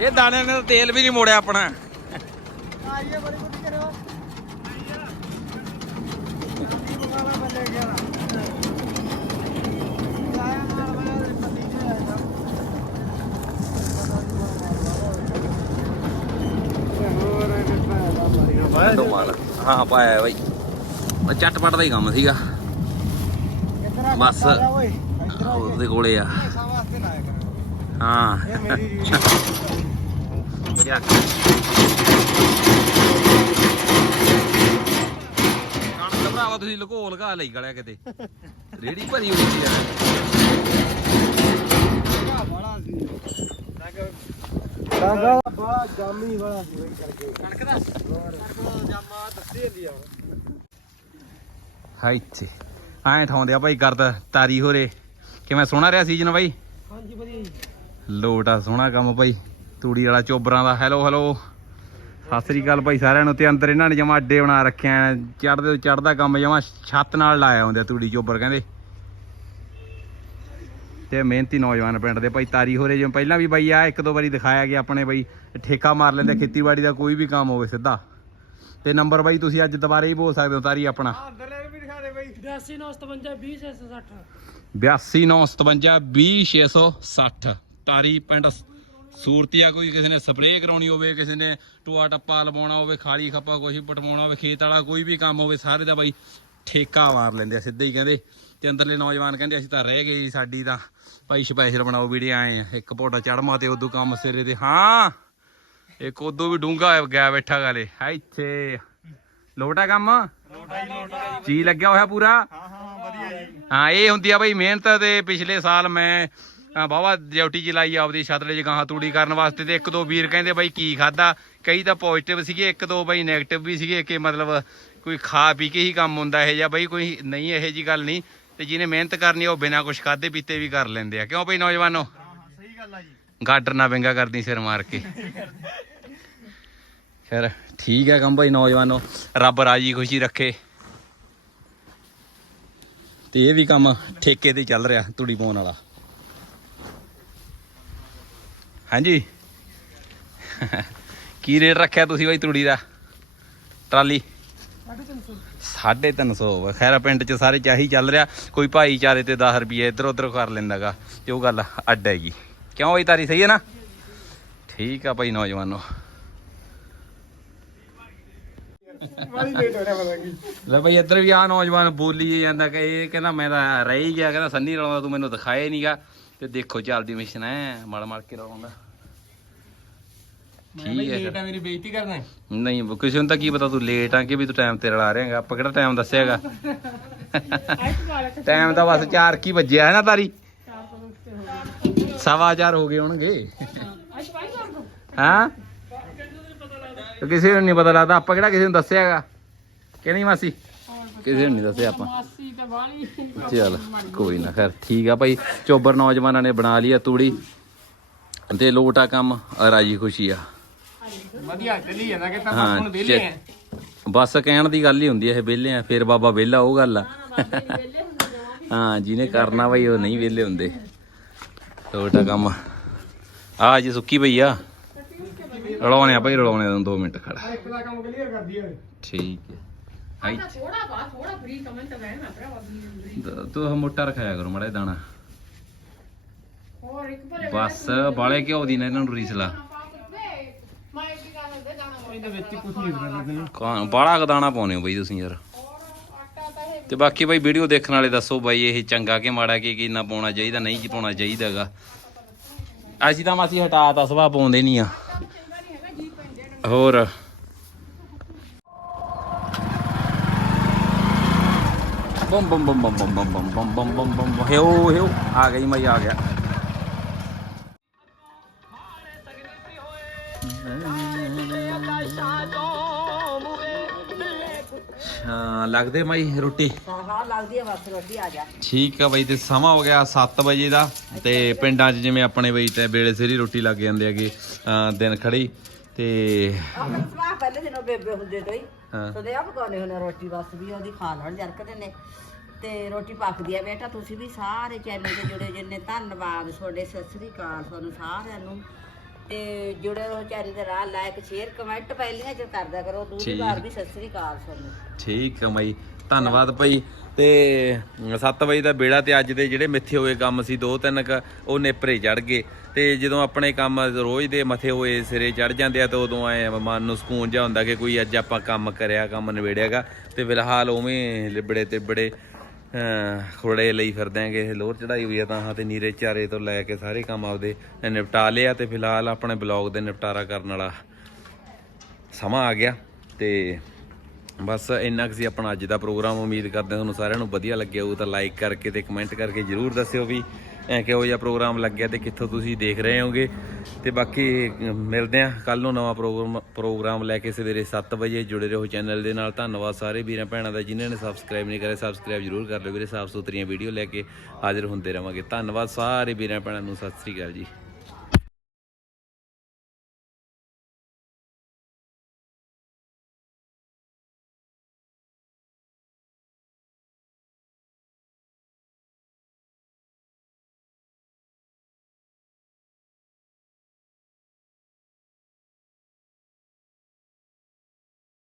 ਇਹ ਦਾਣੇ ਨੇ ਤੇਲ ਵੀ ਨਹੀਂ ਮੋੜਿਆ ਆਪਣਾ। ਦੋ ਮਾਲ। ਹਾਂ ਪਾਇਆ ਬਾਈ। ਉਹ ਚੱਟਪਟ ਦਾ ਹੀ ਕੰਮ ਸੀਗਾ। ਬਸ। ਉਹਦੇ ਕੋਲੇ ਆ। ਹਾਂ। ਚੱਕ ਕਣਕ ਭਰਾਵਾ ਤੁਸੀਂ ਲੁਕੋ ਲਗਾ ਲਈ ਗਲਿਆ ਕਿਤੇ। ਰੇੜੀ ਭਰੀ ਹੋਈ ਸੀ ਯਾਰ। ਬੜਾ ਜਾਮੀ ਵਾਲਾ ਕਰਕੇ ਕਣਕ ਦਾ ਜਾਮਾ ਦੱਸੀ ਹੁੰਦੀ ਆ ਹਾਂ ਇੱਥੇ। ਐਂ ਠਾਉਂਦੇ ਆ ਭਾਈ ਕਰਦ ਤਾਰੀ ਹੋਰੇ। ਕਿਵੇਂ ਸੋਹਣਾ ਰਿਹਾ ਸੀਜ਼ਨ ਬਾਈ? ਹਾਂਜੀ ਵਧੀਆ ਜੀ। ਲੋਟ ਆ ਸੋਹਣਾ ਕੰਮ ਭਾਈ ਤੂੜੀ ਵਾਲਾ ਚੋਬਰਾਂ ਦਾ। ਹੈਲੋ ਹੈਲੋ ਸਤਿ ਸ੍ਰੀ ਅਕਾਲ ਭਾਈ ਸਾਰਿਆਂ ਨੂੰ ਤੇ ਅੰਦਰ ਇਹਨਾਂ ਨੇ ਜਮਾ ਅੱਡੇ ਬਣਾ ਰੱਖਿਆ ਚੜਦੇ ਚੜਦਾ ਕੰਮ ਜਮਾ ਛੱਤ ਨਾਲ ਲਾਇਆ ਹੁੰਦੇ ਤੂੜੀ ਚੋਬਰ ਕਹਿੰਦੇ। ਤੇ ਮਿਹਨਤੀ ਨੌਜਵਾਨ ਪਿੰਡ ਦੇ ਭਾਈ ਤਾਰੀ ਹੋਰੇ ਜਿਵੇਂ ਪਹਿਲਾਂ ਵੀ ਬਾਈ ਆ ਇੱਕ ਦੋ ਵਾਰੀ ਦਿਖਾਇਆ ਗਿਆ ਆਪਣੇ ਬਾਈ ਠੇਕਾ ਮਾਰ ਲੈਂਦੇ ਖੇਤੀਬਾੜੀ ਦਾ ਕੋਈ ਵੀ ਕੰਮ ਹੋਵੇ ਸਿੱਧਾ। ਤੇ ਨੰਬਰ ਬਾਈ ਤੁਸੀਂ ਅੱਜ ਦੁਬਾਰੇ ਹੀ ਬੋਲ ਸਕਦੇ ਹੋ ਤਾਰੀ ਆਪਣਾ। ਅੰਦਰਲੇ ਵੀ ਦਿਖਾ ਦੇ ਬਈ। 8295200660 ਤਾਰੀ ਪਿੰਡ ਸੂਰਤੀਆ ਕੋਈ ਕਿਸੇ ਨੇ ਸਪਰੇਅ ਕਰਾਉਣੀ ਹੋਵੇ ਕਿਸੇ ਨੇ ਟੋਆ ਟੱਪਾ ਲਵਾਉਣਾ ਹੋਵੇ ਖਾਲੀ ਖੱਪਾ ਕੁਛ ਵੀ ਪਟਵਾਉਣਾ ਹੋਵੇ ਖੇਤ ਵਾਲਾ ਕੋਈ ਵੀ ਕੰਮ ਹੋਵੇ ਸਾਰੇ ਦਾ ਬਾਈ ਠੇਕਾ ਮਾਰ ਲੈਂਦੇ ਆ ਸਿੱਧੇ ਹੀ ਕਹਿੰਦੇ। ਤੇ ਅੰਦਰਲੇ ਨੌਜਵਾਨ ਕਹਿੰਦੇ ਅਸੀਂ ਤਾਂ ਰਹਿ ਗਏ ਜੀ, ਸਾਡੀ ਤਾਂ। ਭਾਈ ਸਪੈਸ਼ਲ ਬਣਾਓ ਵੀਡੀਓ ਆਏ ਆ। ਇੱਕ ਪੋਟਾ ਚੜਮਾ ਤੇ ਉਦੋਂ ਕੰਮ ਸਿਰੇ ਤੇ। ਹਾਂ, ਇੱਕ ਉਦੋਂ ਵੀ ਡੂੰਗਾ ਗਿਆ ਬੈਠਾ ਗਾਲੇ। ਹੈ ਇੱਥੇ। ਲੋਟਾ ਕੰਮ? ਜੀ ਲੱਗਿਆ ਹੋਇਆ ਪੂਰਾ? ਹਾਂ ਹਾਂ ਵਧੀਆ ਜੀ ਹਾਂ ਇਹ ਹੁੰਦੀ ਆ ਬਈ ਮਿਹਨਤ ਤੇ ਪਿਛਲੇ ਸਾਲ ਮੈਂ ਬਾਵਾ ਡਿਊਟੀ ਚ ਲਾਈ ਆਪਦੀ ਛਤਲੇ ਚ ਗਾਹਾਂ ਤੂੜੀ ਕਰਨ ਵਾਸਤੇ ਤੇ ਇੱਕ ਦੋ ਵੀਰ ਕਹਿੰਦੇ ਬਈ ਕੀ ਖਾਦਾ ਕਈ ਤਾਂ ਪੋਜ਼ਿਟਿਵ ਸੀਗੇ, ਇੱਕ ਦੋ ਬਾਈ 네ਗੇਟਿਵ ਵੀ ਸੀਗੇ ਕਿ ਮਤਲਬ ਕੋਈ ਖਾ ਪੀ ਕੇ ਹੀ ਕੰਮ ਹੁੰਦਾ ਇਹ ਜਾਂ ਬਈ ਕੋਈ ਨਹੀਂ, ਇਹੋ ਜੀ ਗੱਲ ਨਹੀਂ। ਤੇ ਜਿਹਨੇ ਮਿਹਨਤ ਕਰਨੀ ਉਹ ਬਿਨਾਂ ਕੁਛ ਖਾਦੇ ਪੀਤੇ ਵੀ ਕਰ ਲੈਂਦੇ ਆ। ਕਿਉਂ ਬਈ ਨੌਜਵਾਨੋ? ਸਹੀ ਗੱਲ ਆ ਜੀ ਗਾਡਰ ਨਾ ਵਿੰਗਾ ਕਰਦੀ ਸਿਰ ਮਾਰ ਕੇ। ਖੈਰ ਠੀਕ ਹੈ ਕੰਮ ਭਾਈ ਨੌਜਵਾਨੋ, ਰੱਬ ਰਾਜੀ ਖੁਸ਼ੀ ਰੱਖੇ। ਤੇ ਇਹ ਵੀ ਕੰਮ ਠੇਕੇ ਤੇ ਚੱਲ ਰਿਹਾ ਤੂੜੀ ਪਾਉਣ ਵਾਲਾ। ਹਾਂਜੀ? ਕੀ ਰੇਟ ਰੱਖਿਆ ਤੁਸੀਂ ਬਾਈ ਤੂੜੀ ਦਾ? ਟਰਾਲੀ? 350 ਖੈਰ ਪਿੰਡ ਚ ਸਾਰੇ ਚਾਹੀ ਚੱਲ ਰਿਹਾ। ਕੋਈ ਭਾਈਚਾਰੇ ਤੇ 10 ਰੁਪਏ ਇੱਧਰ ਉੱਧਰ ਕਰ ਲੈਂਦਾਗਾ। ਤੇ ਉਹ ਗੱਲ ਅੱਡ ਹੈਗੀ ਕਿਉਂ ਬਈ ਤਾਰੀ ਸਹੀ ਹੈ ਨਾ? ਠੀਕ ਆ ਭਾਈ ਨੌਜਵਾਨੋ। ਹੋ ਲੈ ਭਾਈ ਇੱਧਰ ਵੀ ਆ ਨੌਜਵਾਨ ਬੋਲੀ ਜਾਂਦਾ ਕਿ ਇਹ ਕਹਿੰਦਾ ਮੈਂ ਤਾਂ ਰਹਿ ਹੀ ਗਿਆ। ਕਹਿੰਦਾ ਸੰਨੀ ਰਲਾਉਂਦਾ ਤੂੰ ਮੈਨੂੰ ਦਿਖਾਇਆ ਨਹੀਂਗਾ ਤੇ ਦੇਖੋ ਚੱਲਦੀ ਮਿਸ਼ਨ ਐ। ਮੜ ਮੜ ਕੇ ਰਲਾਉਂਦਾ ਮੈਂ ਠੀਕ ਬਈ ਹੈ ਲੇਟ ਆ ਮੇਰੀ ਬੇਇੱਜ਼ਤੀ ਕਰਨਾ ਹੈ। ਨਹੀਂ ਕਿਸੇ ਨੂੰ ਤਾਂ ਕੀ ਪਤਾ ਤੂੰ ਲੇਟ ਆ ਕਿ ਵੀ ਤੂੰ ਟਾਈਮ ਤੇ ਰਲਾ ਰਿਹਾਗਾ ਆਪਾਂ ਕਿਹੜਾ ਟਾਈਮ ਦੱਸਿਆਗਾ? ਟਾਈਮ ਤਾਂ ਬਸ 4 ਕੀ ਵੱਜਿਆ ਹੈ ਨਾ ਤਾਰੀ। ਸਵਾ ਚਾਰ ਹੋ ਗਏ ਹੋਣਗੇ। ਹਾਂ? ਤੇ ਕਿਸੇ ਨੂੰ ਨਹੀਂ ਪਤਾ ਲੱਗਦਾ। ਆਪਾਂ ਕਿਹੜਾ ਕਿਸੇ ਨੂੰ ਦੱਸਿਆਗਾ? ਕਿ ਨਹੀਂ ਮਾਸੀ? ਕਿਸੇ ਨੂੰ ਨਹੀਂ ਦੱਸਿਆ ਆਪਾਂ। ਮਾਸੀ ਤੇ ਬਾਣੀ ਚੱਲ ਕੋਈ ਨਾ ਖੈਰ ਠੀਕ ਆ ਭਾਈ। ਚੋਬਰ ਨੌਜਵਾਨਾਂ ਨੇ ਬਣਾ ਲਈ ਆ ਤੂੜੀ। ਤੇ ਲੋਟਾ ਕੰਮ ਰਾਜੀ ਖੁਸ਼ੀ ਆ। ਵਧੀਆ ਚੱਲੀ ਜਾਂਦਾ ਕਿ ਤਾਂ ਹਾਂ, ਹੁਣ ਵਿਹਲੇ ਆ। ਬਸ ਕਹਿਣ ਦੀ ਗੱਲ ਹੀ ਹੁੰਦੀ ਐ ਇਹ ਵਿਹਲੇ ਆ ਫਿਰ ਬਾਬਾ ਵਿਹਲਾ ਉਹ ਗੱਲ ਆ। ਹਾਂ ਜਿਹਨੇ ਕਰਨਾ ਬਈ ਉਹ ਨਹੀਂ ਵਿਹਲੇ ਹੁੰਦੇ। ਲੋਟਾ ਕੰਮ। ਆ ਜੀ ਸੁੱਕੀ ਪਈ ਆ। ਰਲਾਉਣੇ ਆ ਭਾਈ ਰਲਾਉਣੇ ਆ 2 ਮਿੰਟ ਖੜਾ। ਇੱਕ ਦਾ ਕੰਮ ਕਲੀਅਰ ਕਰਦੀ ਓਏ ਠੀਕ ਹੈ। ਆਈ ਥੋੜਾ ਬਾ ਥੋੜਾ ਫਰੀ ਕਮੈਂਟ ਰਹਿਣਾ ਭਰਾਵਾ ਦ- ਤੂੰ ਆਹ ਮੋਟਾ ਰਖਾਇਆ ਕਰੋ ਮੜਾ ਦਾਣਾ। ਹੋਰ ਇੱਕ ਬਸ ਬਾਲੇ ਘਿਓ ਦੀ ਨਾ ਇਹਨਾਂ ਨੂੰ ਰੀਸ ਲਾ। ਮੈਂ ਇੱਕ ਗੱਲ ਦੇ ਜਾਣਾ ਇਹਦੇ ਵਿੱਚ ਕੁਝ ਨਹੀਂ ਕਰਦਾ ਕਾਂ ਬਾਲਾ ਕੁ ਪਾਉਨੇ ਹੋ ਬਈ ਤੁਸੀਂ ਯਾਰ ਤੇ ਬਾਕੀ ਬਾਈ ਵੀਡੀਓ ਦੇਖਣ ਵਾਲੇ ਦੱਸੋ ਬਾਈ ਇਹ ਚੰਗਾ ਕਿ ਮਾੜਾ ਕਿ ਕਿੰਨਾ ਪਾਉਣਾ ਚਾਹੀਦਾ ਨਹੀਂ ਜੀ ਪਾਉਣਾ ਚਾਹੀਦਾਗਾ ਅਸੀਂ ਤਾਂ ਮਾਸੀ ਹਟਾਤਾ ਸਵਾ ਪਾਉਂਦੇ ਨਹੀਂ ਆ ਹੋਰ ਬੰਮ ਬੰਮ ਬੰਮ ਬੰਮ ਬੰਮ ਬੰਮ ਬੰਮ ਬੰਮ ਬੰਮ ਬੰਮ ਹਿਓ ਹਿਓ ਆ ਗਈ ਮੈਂ ਆ ਗਿਆ ਹਾਂ ਲੱਗਦੇ ਮਾਈ ਰੋਟੀ? ਹਾਂ ਹਾਂ ਲੱਗਦੀ ਹੈ ਬਸ ਰੋਟੀ ਆ ਜਾ। ਠੀਕ ਆ ਬਾਈ ਤੇ ਸਮਾਂ ਹੋ ਗਿਆ 7 ਵਜੇ ਦਾ ਤੇ ਪਿੰਡਾਂ 'ਚ ਜਿਵੇਂ ਆਪਣੇ ਬਈ ਤੇ ਵੇਲੇ ਸਿਰ ਹੀ ਰੋਟੀ ਲੱਗ ਜਾਂਦੇ ਹੈਗੇ ਦਿਨ ਖੜੀ ਤੇ ਆਪਣੇ ਸਵਾਹ ਪਹਿਲੇ ਦਿਨੋਂ ਬੇਬੇ ਹੁੰਦੇ ਤੋਂ ਹੀ। ਹਾਂ। ਸਦੇ ਆ ਪਕਾਉਣੇ ਹੁੰਦੇ ਰੋਟੀ ਬਸ ਵੀ ਉਹਦੀ ਖਾ ਲੈਣ ਜਰਕਦੇ ਨੇ ਤੇ ਰੋਟੀ ਪੱਕਦੀ ਆ ਬੇਟਾ ਤੁਸੀਂ ਵੀ ਸਾਰੇ ਚੈਨਲ ਤੇ ਜੁੜੇ ਜਿੰਨੇ ਧੰਨਵਾਦ ਤੁਹਾਡੇ ਸਤਿ ਸ੍ਰੀ ਅਕਾਲ ਤੁਹਾਨੂੰ ਸਾਰਿਆਂ ਨੂੰ। ਤੇ ਜੁੜੇ ਰਹੋ ਚੈਨਲ ਦੇ ਰਾਹ ਲਾਈਕ ਸ਼ੇਅਰ ਕਮੈਂਟ ਪਹਿਲੀਆਂ ਚ ਕਰਦਿਆ ਕਰੋ। ਦੂਜੀ ਠੀਕ। ਵਾਰ ਵੀ ਸਤਿ ਸ੍ਰੀ ਅਕਾਲ ਤੁਹਾਨੂੰ। ਠੀਕ ਆ ਮਾਈ ਧੰਨਵਾਦ ਭਾਈ। ਤੇ 7 ਵਜੇ ਦਾ ਬੇੜਾ ਤੇ ਅੱਜ ਦੇ ਜਿਹੜੇ ਮਿੱਥੇ ਹੋਏ ਕੰਮ ਸੀ ਦੋ ਤਿੰਨ ਕ ਉਹ ਨੇਪਰੇ ਚੜ ਗਏ। ਤੇ ਜਦੋਂ ਆਪਣੇ ਕੰਮ ਰੋਜ਼ ਦੇ ਮਥੇ ਹੋਏ ਸਿਰੇ ਚੜ ਜਾਂਦੇ ਆ ਤਾਂ ਉਦੋਂ ਐ ਮਨ ਨੂੰ ਸਕੂਨ ਜਿਹਾ ਹੁੰਦਾ ਕਿ ਕੋਈ ਅੱਜ ਆਪਾਂ ਕੰਮ ਕਰਿਆ ਕੰਮ ਨਿਬੇੜਿਆਗਾ ਤੇ ਫਿਲਹਾਲ ਉਵੇਂ ਲਿਬੜੇ ਤੇ ਬੜੇ ਖੋੜੇ ਲਈ ਫਿਰਦੇ ਆਂਗੇ ਲੋਰ ਚੜਾਈ ਹੋਈ ਆ ਤਾਂ ਹਾਂ ਤੇ ਨੀਰੇ ਚਾਰੇ ਤੋਂ ਲੈ ਕੇ ਸਾਰੇ ਕੰਮ ਆਪਦੇ ਨਿਪਟਾ ਲਿਆ ਤੇ ਫਿਲਹਾਲ ਆਪਣੇ ਬਲੌਗ ਦੇ ਨਿਪਟਾਰਾ ਕਰਨ ਵਾਲਾ ਸਮਾਂ ਆ ਗਿਆ ਤੇ ਬਸ ਇੰਨਾ ਕੁ ਸੀ ਆਪਣਾ ਅੱਜ ਦਾ ਪ੍ਰੋਗਰਾਮ। ਉਮੀਦ ਕਰਦੇ ਹਾਂ ਤੁਹਾਨੂੰ ਸਾਰਿਆਂ ਨੂੰ ਵਧੀਆ ਲੱਗਿਆ ਹੋਊ ਤਾਂ ਲਾਈਕ ਕਰਕੇ ਤੇ ਕਮੈਂਟ ਕਰਕੇ ਜਰੂਰ ਦੱਸਿਓ ਵੀ ਕਿਹੋ ਜਿਹਾ ਪ੍ਰੋਗਰਾਮ ਲੱਗਿਆ ਤੇ ਕਿੱਥੋਂ ਤੁਸੀਂ ਦੇਖ ਰਹੇ ਹੋਗੇ। ਤੇ ਬਾਕੀ ਅਮ, ਮਿਲਦੇ ਆ ਕੱਲ ਨੂੰ ਨਵਾਂ ਪ੍ਰੋਗਰਾਮ ਪ੍ਰੋਗਰਾਮ ਲੈ ਕੇ ਸਵੇਰੇ 7 ਵਜੇ। ਜੁੜੇ ਰਹੋ ਚੈਨਲ ਦੇ ਨਾਲ। ਧੰਨਵਾਦ ਸਾਰੇ ਵੀਰਾਂ ਭੈਣਾਂ ਦਾ ਜਿਨ੍ਹਾਂ ਨੇ ਸਬਸਕ੍ਰਾਈਬ ਨਹੀਂ ਕਰਿਆ ਸਬਸਕ੍ਰਾਈਬ ਜਰੂਰ ਕਰ ਲਿਓ ਵੀਰੇ। ਸਾਫ਼ ਸੁਥਰੀਆਂ ਵੀਡੀਓ ਲੈ ਕੇ ਹਾਜ਼ਰ ਹੁੰਦੇ ਰਵਾਂਗੇ। ਧੰਨਵਾਦ ਸਾਰੇ ਵੀਰਾਂ ਭੈਣਾਂ ਨੂੰ। ਸਤਿ ਸ੍ਰੀ ਅਕਾਲ ਜੀ।